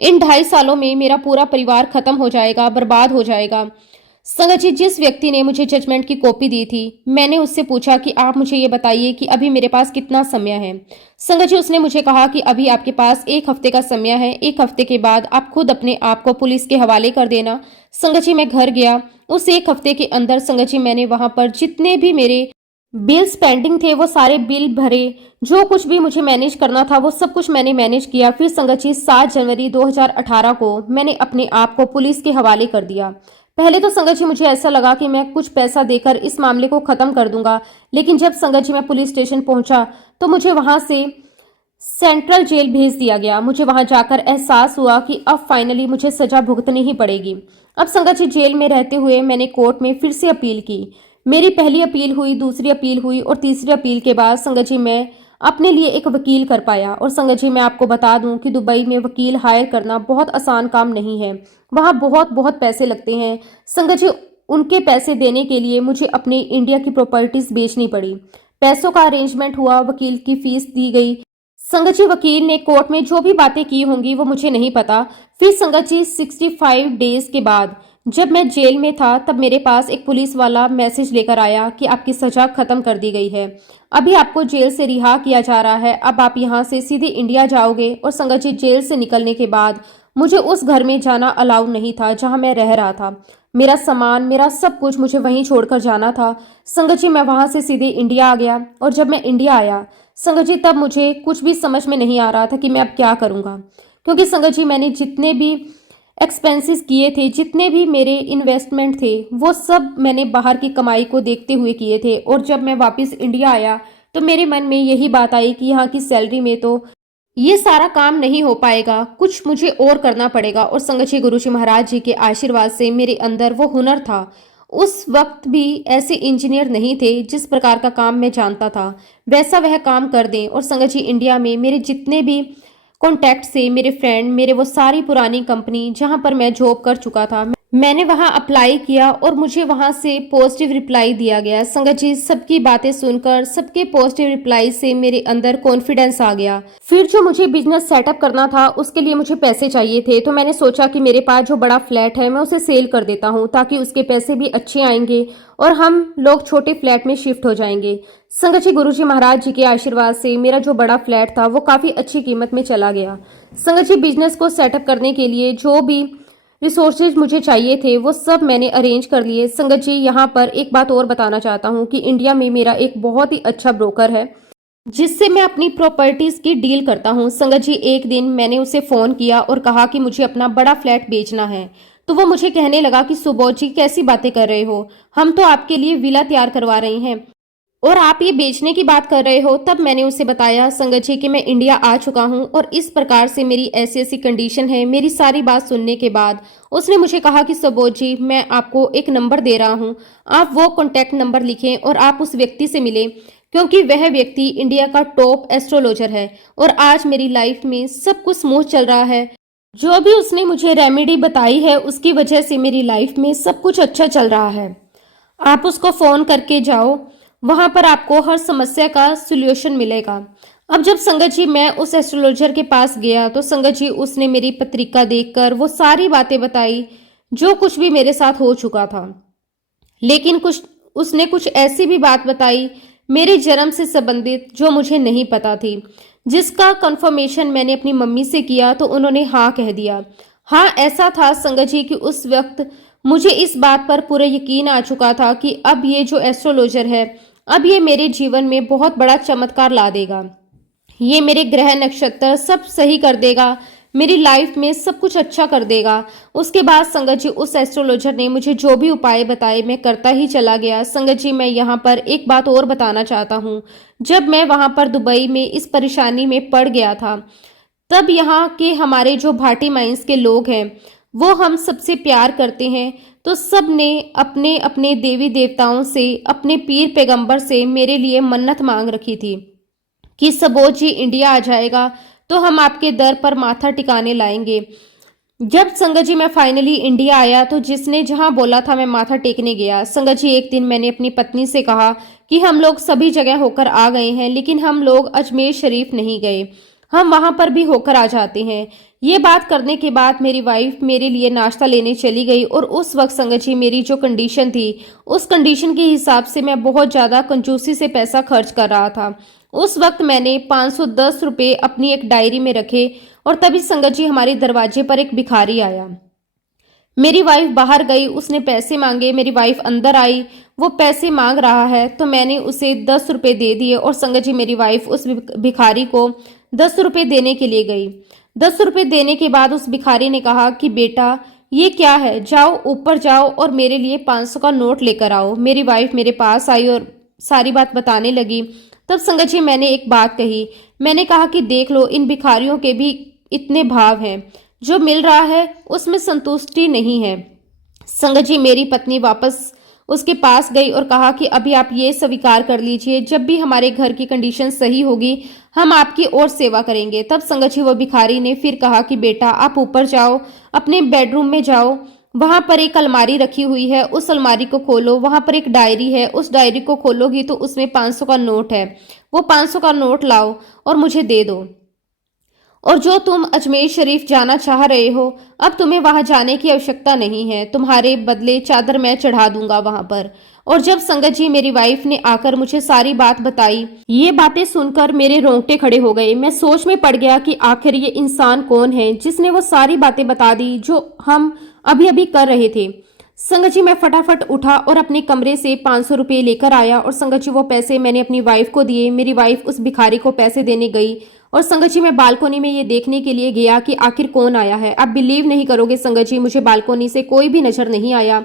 इन 2.5 सालों में मेरा पूरा परिवार खत्म हो जाएगा, बर्बाद हो जाएगा। संगत जी जिस व्यक्ति ने मुझे जजमेंट की कॉपी दी थी, मैंने उससे पूछा कि आप मुझे ये बताइए कि अभी मेरे पास कितना समय है। संगत जी उसने मुझे कहा कि अभी आपके पास 1 हफ्ते का समय है, 1 हफ्ते के बाद आप खुद अपने आप को पुलिस के हवाले कर देना। संगत जी मैं घर गया। उस 1 हफ्ते के अंदर संगत जी मैंने वहां पर जितने भी मेरे बिल्स पेंडिंग थे वो सारे बिल भरे। जो कुछ भी मुझे मैनेज करना था वो सब कुछ मैंने मैनेज किया। फिर संगत जी 7 जनवरी 2018 को मैंने अपने आप को पुलिस के हवाले कर दिया। पहले तो संगत जी मुझे ऐसा लगा कि मैं कुछ पैसा देकर इस मामले को खत्म कर दूंगा, लेकिन जब संगत जी मैं पुलिस स्टेशन पहुंचा तो मुझे वहां से सेंट्रल जेल भेज दिया गया। मुझे वहां जाकर एहसास हुआ कि अब फाइनली मुझे सजा भुगतनी ही पड़ेगी। अब संगत जी जेल में रहते हुए मैंने कोर्ट में फिर से अपील की। मेरी पहली अपील हुई, दूसरी अपील हुई और तीसरी अपील के बाद संगत जी मैं अपने लिए एक वकील कर पाया। और संगत जी मैं आपको बता दूं कि दुबई में वकील हायर करना बहुत आसान काम नहीं है। वहां बहुत बहुत पैसे लगते हैं। संगत जी उनके पैसे देने के लिए मुझे अपने इंडिया की प्रॉपर्टीज बेचनी पड़ी। पैसों का अरेंजमेंट हुआ, वकील की फीस दी गई। संगत जी वकील ने कोर्ट में जो भी बातें की होंगी वो मुझे नहीं पता। फिर संगत जी 65 डेज के बाद जब मैं जेल में था तब मेरे पास एक पुलिस वाला मैसेज लेकर आया कि आपकी सजा खत्म कर दी गई है, अभी आपको जेल से रिहा किया जा रहा है, अब आप यहाँ से सीधे इंडिया जाओगे। और संगत जी जेल से निकलने के बाद मुझे उस घर में जाना अलाउ नहीं था जहाँ मैं रह रहा था। मेरा सामान, मेरा सब कुछ मुझे वहीं छोड़कर जाना था। संगत जी मैं वहां से सीधे इंडिया आ गया। और जब मैं इंडिया आया संगत जी तब मुझे कुछ भी समझ में नहीं आ रहा था कि मैं अब क्या करूंगा, क्योंकि संगत जी मैंने जितने भी एक्सपेंसेस किए थे, जितने भी मेरे इन्वेस्टमेंट थे, वो सब मैंने बाहर की कमाई को देखते हुए किए थे। और जब मैं वापस इंडिया आया तो मेरे मन में यही बात आई कि यहाँ की सैलरी में तो ये सारा काम नहीं हो पाएगा, कुछ मुझे और करना पड़ेगा। और संगत जी गुरु जी महाराज जी के आशीर्वाद से मेरे अंदर वो हुनर था। उस वक्त भी ऐसे इंजीनियर नहीं थे जिस प्रकार का काम मैं जानता था वैसा वह काम कर दें। और संगत जी इंडिया में मेरे जितने भी कॉन्टैक्ट से मेरे फ्रेंड, मेरे वो सारी पुरानी कंपनी जहां पर मैं जॉब कर चुका था, मैंने वहां अप्लाई किया और मुझे वहां से पॉजिटिव रिप्लाई दिया गया। संगत जी सबकी बातें सुनकर, सबके पॉजिटिव रिप्लाई से मेरे अंदर कॉन्फिडेंस आ गया। फिर जो मुझे बिजनेस सेटअप करना था उसके लिए मुझे पैसे चाहिए थे, तो मैंने सोचा कि मेरे पास जो बड़ा फ्लैट है मैं उसे सेल कर देता हूँ ताकि उसके पैसे भी अच्छे आएंगे और हम लोग छोटे फ्लैट में शिफ्ट हो जाएंगे। संगत जी गुरु जी महाराज जी के आशीर्वाद से मेरा जो बड़ा फ्लैट था वो काफी अच्छी कीमत में चला गया। संगत जी बिजनेस को सेटअप करने के लिए जो भी रिसोर्सेज मुझे चाहिए थे वो सब मैंने अरेंज कर लिए। संगत जी, यहाँ पर एक बात और बताना चाहता हूँ कि इंडिया में मेरा एक बहुत ही अच्छा ब्रोकर है जिससे मैं अपनी प्रॉपर्टीज की डील करता हूँ। संगत जी, एक दिन मैंने उसे फोन किया और कहा कि मुझे अपना बड़ा फ्लैट बेचना है। तो वो मुझे कहने लगा कि सुबोध जी, कैसी बातें कर रहे हो, हम तो आपके लिए विला तैयार करवा रहे हैं और आप ये बेचने की बात कर रहे हो। तब मैंने उसे बताया संगत जी कि मैं इंडिया आ चुका हूँ और इस प्रकार से मेरी ऐसी ऐसी कंडीशन है। मेरी सारी बात सुनने के बाद उसने मुझे कहा कि सुबोध जी, मैं आपको एक नंबर दे रहा हूँ, आप वो कॉन्टैक्ट नंबर लिखें और आप उस व्यक्ति से मिलें, क्योंकि वह व्यक्ति इंडिया का टॉप एस्ट्रोलॉजर है और आज मेरी लाइफ में सब कुछ स्मूथ चल रहा है। जो भी उसने मुझे रेमेडी बताई है उसकी वजह से मेरी लाइफ में सब कुछ अच्छा चल रहा है। आप उसको फोन करके जाओ, वहां पर आपको हर समस्या का सॉल्यूशन मिलेगा। अब जब संगत जी मैं उस एस्ट्रोलॉजर के पास गया तो संगत जी उसने मेरी पत्रिका देखकर वो सारी बातें बताई जो कुछ भी मेरे साथ हो चुका था। लेकिन उसने कुछ ऐसी भी बात बताई मेरे जन्म से संबंधित जो मुझे नहीं पता थी, जिसका कंफर्मेशन मैंने अपनी मम्मी से किया तो उन्होंने हाँ कह दिया। हाँ, ऐसा था संगत जी कि उस वक्त मुझे इस बात पर पूरा यकीन आ चुका था कि अब ये जो एस्ट्रोलॉजर है, अब ये मेरे जीवन में बहुत बड़ा चमत्कार ला देगा। ये मेरे ग्रह नक्षत्र सब सही कर देगा, मेरी लाइफ में सब कुछ अच्छा कर देगा। उसके बाद संगत जी उस एस्ट्रोलॉजर ने मुझे जो भी उपाय बताए मैं करता ही चला गया। संगत जी, मैं यहाँ पर एक बात और बताना चाहता हूँ। जब मैं वहाँ पर दुबई में इस परेशानी में पड़ गया था, तब यहाँ के हमारे जो भाटी माइंस के लोग हैं वो हम सबसे प्यार करते हैं, तो सब ने अपने अपने देवी देवताओं से, अपने पीर पैगंबर से मेरे लिए मन्नत मांग रखी थी कि सबोध जी इंडिया आ जाएगा तो हम आपके दर पर माथा टिकाने लाएंगे। जब संगत जी मैं फाइनली इंडिया आया तो जिसने जहां बोला था मैं माथा टेकने गया। संगत जी, एक दिन मैंने अपनी पत्नी से कहा कि हम लोग सभी जगह होकर आ गए हैं लेकिन हम लोग अजमेर शरीफ नहीं गए, हम वहां पर भी होकर आ जाते हैं। ये बात करने के बाद मेरी वाइफ मेरे लिए नाश्ता लेने चली गई और उस वक्त संगत जी मेरी जो कंडीशन थी उस कंडीशन के हिसाब से मैं बहुत ज़्यादा कंजूसी से पैसा खर्च कर रहा था। उस वक्त मैंने 510 रुपये अपनी एक डायरी में रखे और तभी संगत जी हमारे दरवाजे पर एक भिखारी आया। मेरी वाइफ बाहर गई, उसने पैसे मांगे, मेरी वाइफ अंदर आई, वो पैसे मांग रहा है तो मैंने उसे 10 रुपये दे दिए और संगत जी मेरी वाइफ उस भिखारी को 10 रुपये देने के लिए गई। 10 रुपये देने के बाद उस भिखारी ने कहा कि बेटा ये क्या है, जाओ ऊपर जाओ और मेरे लिए 500 का नोट लेकर आओ। मेरी वाइफ मेरे पास आई और सारी बात बताने लगी। तब संगत जी मैंने एक बात कही, मैंने कहा कि देख लो, इन भिखारियों के भी इतने भाव हैं, जो मिल रहा है उसमें संतुष्टि नहीं है। संगत जी मेरी पत्नी वापस उसके पास गई और कहा कि अभी आप ये स्वीकार कर लीजिए, जब भी हमारे घर की कंडीशन सही होगी हम आपकी और सेवा करेंगे। तब संगत जी वो भिखारी ने फिर कहा कि बेटा आप ऊपर जाओ, अपने बेडरूम में जाओ, वहां पर एक अलमारी रखी हुई है, उस अलमारी को खोलो, वहां पर एक डायरी है, उस डायरी को खोलोगी तो उसमें 500 का नोट है, वो 500 का नोट लाओ और मुझे दे दो। और जो तुम अजमेर शरीफ जाना चाह रहे हो, अब तुम्हें वहां जाने की आवश्यकता नहीं है, तुम्हारे बदले चादर मैं चढ़ा दूंगा वहां पर। और जब संगत जी मेरी वाइफ ने आकर मुझे सारी बात बताई, ये बातें सुनकर मेरे रोंगटे खड़े हो गए। मैं सोच में पड़ गया कि आखिर ये इंसान कौन है जिसने वो सारी बातें बता दी जो हम अभी अभी कर रहे थे। संगत जी मैं फटाफट उठा और अपने कमरे से 500 रुपये लेकर आया और संगत जी वो पैसे मैंने अपनी वाइफ को दिए। मेरी वाइफ उस भिखारी को पैसे देने गई और संगत जी मैं बालकोनी में ये देखने के लिए गया कि आखिर कौन आया है। आप बिलीव नहीं करोगे संगत जी, मुझे बालकोनी से कोई भी नजर नहीं आया,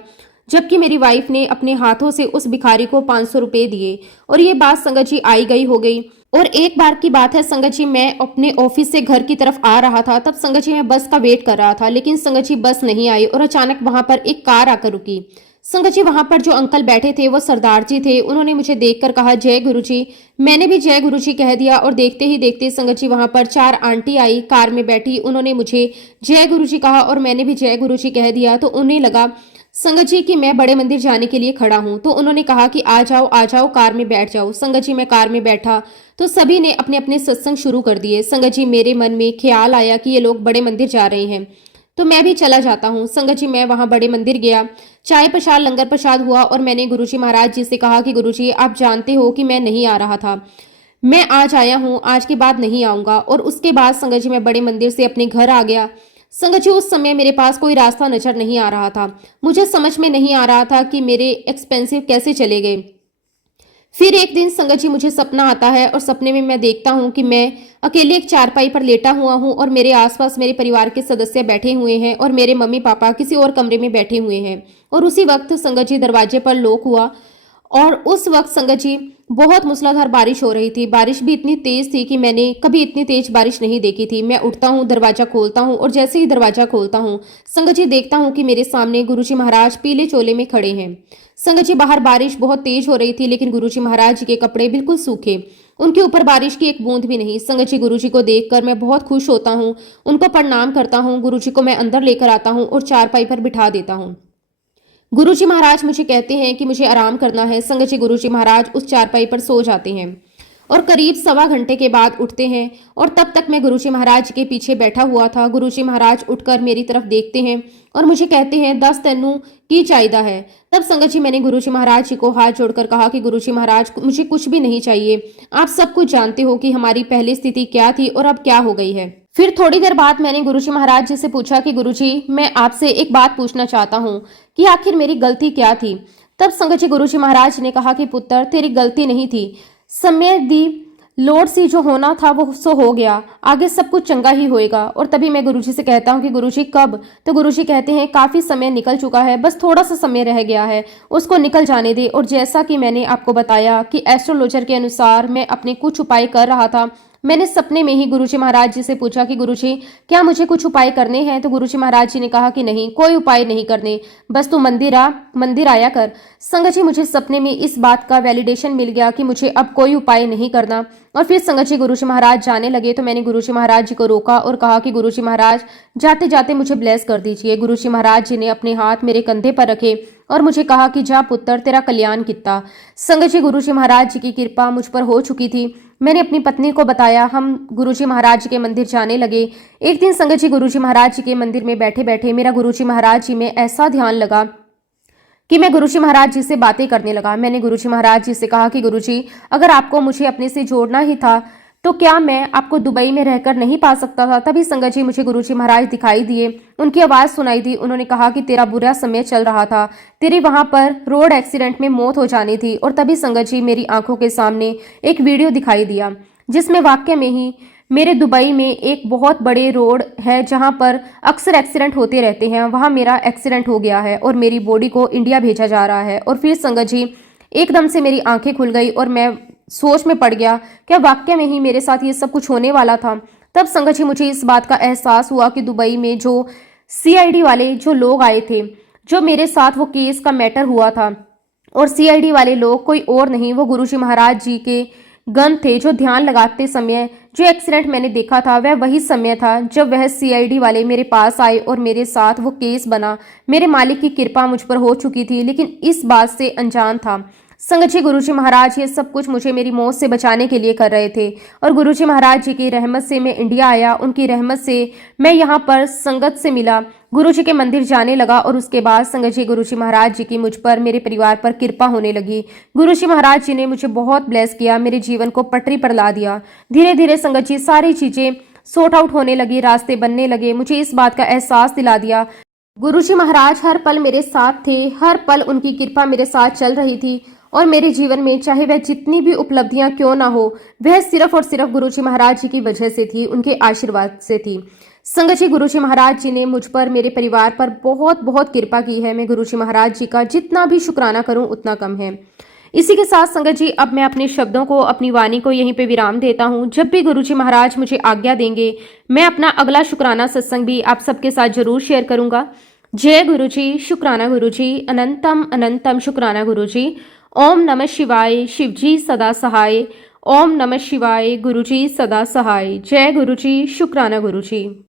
जबकि मेरी वाइफ ने अपने हाथों से उस भिखारी को 500 रुपये दिए। और ये बात संगत जी आई गई हो गई। और एक बार की बात है संगत जी, मैं अपने ऑफिस से घर की तरफ आ रहा था, तब संगत जी मैं बस का वेट कर रहा था, लेकिन संगत जी बस नहीं आई और अचानक वहां पर एक कार आकर रुकी। संगत जी वहां पर जो अंकल बैठे थे वो सरदार जी थे। उन्होंने मुझे देखकर कहा जय गुरु जी। मैंने भी जय गुरु जी कह दिया और देखते ही देखते संगत जी वहां पर 4 आंटी आई, कार में बैठी, उन्होंने मुझे जय गुरु जी कहा और मैंने भी जय गुरु जी कह दिया। तो उन्हें लगा संगत जी कि मैं बड़े मंदिर जाने के लिए खड़ा हूं, तो उन्होंने कहा कि आ जाओ कार में बैठ जाओ। संगत जी मैं कार में बैठा तो सभी ने अपने अपने सत्संग शुरू कर दिए। संगत जी मेरे मन में ख्याल आया कि ये लोग बड़े मंदिर जा रहे हैं तो मैं भी चला जाता हूँ। संगत जी मैं वहां बड़े मंदिर गया, चाय प्रसाद लंगर प्रसाद हुआ और मैंने गुरुजी महाराज जी से कहा कि गुरुजी आप जानते हो कि मैं नहीं आ रहा था, मैं आज आया हूँ, आज के बाद नहीं आऊंगा। और उसके बाद संगत जी मैं बड़े मंदिर से अपने घर आ गया। संगत जी, उस समय मेरे पास कोई रास्ता नजर नहीं आ रहा था। मुझे समझ में नहीं आ रहा था कि मेरे एक्सपेंसिव कैसे चले गए। फिर एक दिन संगत जी मुझे सपना आता है और सपने में मैं देखता हूँ कि मैं अकेले एक चारपाई पर लेटा हुआ हूँ और मेरे आसपास मेरे परिवार के सदस्य बैठे हुए हैं और मेरे मम्मी पापा किसी और कमरे में बैठे हुए हैं। और उसी वक्त संगत जी दरवाजे पर लॉक हुआ और उस वक्त संगत जी बहुत मूसलाधार बारिश हो रही थी। बारिश भी इतनी तेज थी कि मैंने कभी इतनी तेज बारिश नहीं देखी थी। मैं उठता हूँ, दरवाजा खोलता हूँ और जैसे ही दरवाजा खोलता हूँ संगत जी देखता हूँ कि मेरे सामने गुरुजी महाराज पीले चोले में खड़े हैं। संगत जी, बाहर बारिश बहुत तेज हो रही थी लेकिन गुरुजी महाराज जी के कपड़े बिल्कुल सूखे, उनके ऊपर बारिश की एक बूंद भी नहीं। संगत जी, गुरुजी को देखकर मैं बहुत खुश होता हूँ, उनको प्रणाम करता हूँ। गुरुजी को मैं अंदर लेकर आता हूँ और चारपाई पर बिठा देता हूँ। गुरुजी महाराज मुझे कहते हैं कि मुझे आराम करना है। संगत जी, गुरुजी महाराज उस चारपाई पर सो जाते हैं और करीब सवा घंटे के बाद उठते हैं और तब तक मैं गुरुजी महाराज के पीछे बैठा हुआ था। गुरुजी महाराज उठकर मेरी तरफ देखते हैं और मुझे कहते हैं, 10 तेनू की चाहिदा है। तब संगत जी मैंने गुरुजी महाराज जी को हाथ जोड़कर कहा कि गुरुजी महाराज, मुझे कुछ भी नहीं चाहिए। आप सब कुछ जानते हो कि हमारी पहली स्थिति क्या थी और अब क्या हो गई है। फिर थोड़ी देर बाद मैंने गुरुजी महाराज जी से पूछा कि गुरुजी, मैं आपसे एक बात पूछना चाहता हूँ कि आखिर मेरी गलती क्या थी। तब संगत जी गुरुजी महाराज ने कहा कि पुत्र, तेरी गलती नहीं थी। समय दी लोड सी जो होना था वो सो हो गया, आगे सब कुछ चंगा ही होएगा। और तभी मैं गुरुजी से कहता हूँ कि गुरुजी कब? तो गुरुजी कहते हैं, काफी समय निकल चुका है, बस थोड़ा सा समय रह गया है, उसको निकल जाने दे। और जैसा कि मैंने आपको बताया कि एस्ट्रोलॉजर के अनुसार मैं अपने कुछ उपाय कर रहा था, मैंने सपने में ही गुरुजी महाराज जी से पूछा कि गुरुजी, क्या मुझे कुछ उपाय करने हैं? तो गुरुजी महाराज जी ने कहा कि नहीं, कोई उपाय नहीं करने, बस तू मंदिर आया कर। संगत जी, मुझे सपने में इस बात का वैलिडेशन मिल गया कि मुझे अब कोई उपाय नहीं करना। और फिर संगत जी गुरुजी महाराज जाने लगे तो मैंने गुरुजी महाराज जी को रोका और कहा कि गुरुजी महाराज, जाते जाते मुझे ब्लेस कर दीजिए। गुरुजी महाराज जी ने अपने हाथ मेरे कंधे पर रखे और मुझे कहा कि जा पुत्र, तेरा कल्याण किता। संगत जी, गुरुजी महाराज जी की कृपा मुझ पर हो चुकी थी। मैंने अपनी पत्नी को बताया, हम गुरुजी महाराज जी के मंदिर जाने लगे। एक दिन संगत जी गुरुजी महाराज जी के मंदिर में बैठे बैठे मेरा गुरुजी महाराज जी में ऐसा ध्यान लगा कि मैं गुरुजी महाराज जी से बातें करने लगा। मैंने गुरुजी महाराज जी से कहा कि गुरुजी, अगर आपको मुझे अपने से जोड़ना ही था तो क्या मैं आपको दुबई में रहकर नहीं पा सकता था? तभी संगत जी मुझे गुरुजी महाराज दिखाई दिए, उनकी आवाज सुनाई दी। उन्होंने कहा कि तेरा बुरा समय चल रहा था, तेरी वहां पर रोड एक्सीडेंट में मौत हो जानी थी। और तभी संगत जी मेरी आंखों के सामने एक वीडियो दिखाई दिया जिसमें वाकई में ही मेरे दुबई में एक बहुत बड़े रोड है जहां पर अक्सर एक्सीडेंट होते रहते हैं, वहां मेरा एक्सीडेंट हो गया है और मेरी बॉडी को इंडिया भेजा जा रहा है। और फिर संगत जी एकदम से मेरी आंखें खुल गई और मैं सोच में पड़ गया, क्या वाकई में ही मेरे साथ ये सब कुछ होने वाला था? तब संगत जी मुझे इस बात का एहसास हुआ कि दुबई में जो सीआईडी वाले जो लोग आए थे, जो मेरे साथ वो केस का मैटर हुआ था, और सीआईडी वाले लोग कोई और नहीं, वो गुरुजी महाराज जी के गन थे। जो ध्यान लगाते समय जो एक्सीडेंट मैंने देखा था वह वही समय था जब वह सीआईडी वाले मेरे पास आए और मेरे साथ वो केस बना। मेरे मालिक की कृपा मुझ पर हो चुकी थी लेकिन इस बात से अनजान था। संगत जी, गुरुजी महाराज ये सब कुछ मुझे मेरी मौत से बचाने के लिए कर रहे थे और गुरुजी महाराज जी की रहमत से मैं इंडिया आया। उनकी रहमत से मैं यहाँ पर संगत से मिला, गुरुजी के मंदिर जाने लगा और उसके बाद संगत जी गुरुजी महाराज जी की मुझ पर, मेरे परिवार पर कृपा होने लगी। गुरुजी महाराज जी ने मुझे बहुत ब्लेस किया, मेरे जीवन को पटरी पर ला दिया। धीरे धीरे संगत जी सारी चीजें सॉर्ट आउट होने लगी, रास्ते बनने लगे। मुझे इस बात का एहसास दिला दिया गुरुजी महाराज हर पल मेरे साथ थे, हर पल उनकी कृपा मेरे साथ चल रही थी और मेरे जीवन में चाहे वह जितनी भी उपलब्धियां क्यों ना हो, वह सिर्फ और सिर्फ गुरुजी महाराज जी की वजह से थी, उनके आशीर्वाद से थी। संगत जी, गुरुजी महाराज जी ने मुझ पर, मेरे परिवार पर बहुत बहुत कृपा की है। मैं गुरुजी महाराज जी का जितना भी शुक्राना करूं उतना कम है। इसी के साथ संगत जी अब मैं अपने शब्दों को, अपनी वाणी को यहीं पे विराम देता हूँ। जब भी गुरुजी महाराज मुझे आज्ञा देंगे मैं अपना अगला शुक्राना सत्संग भी आप सबके साथ जरूर शेयर करूंगा। जय गुरुजी, शुक्राना गुरुजी, अनंतम अनंतम शुक्राना गुरुजी। ओम नमः शिवाय, शिवजी सदा सहाय। ओम नमः शिवाय, गुरुजी सदा सहाय। जय गुरुजी, शुक्राना गुरुजी।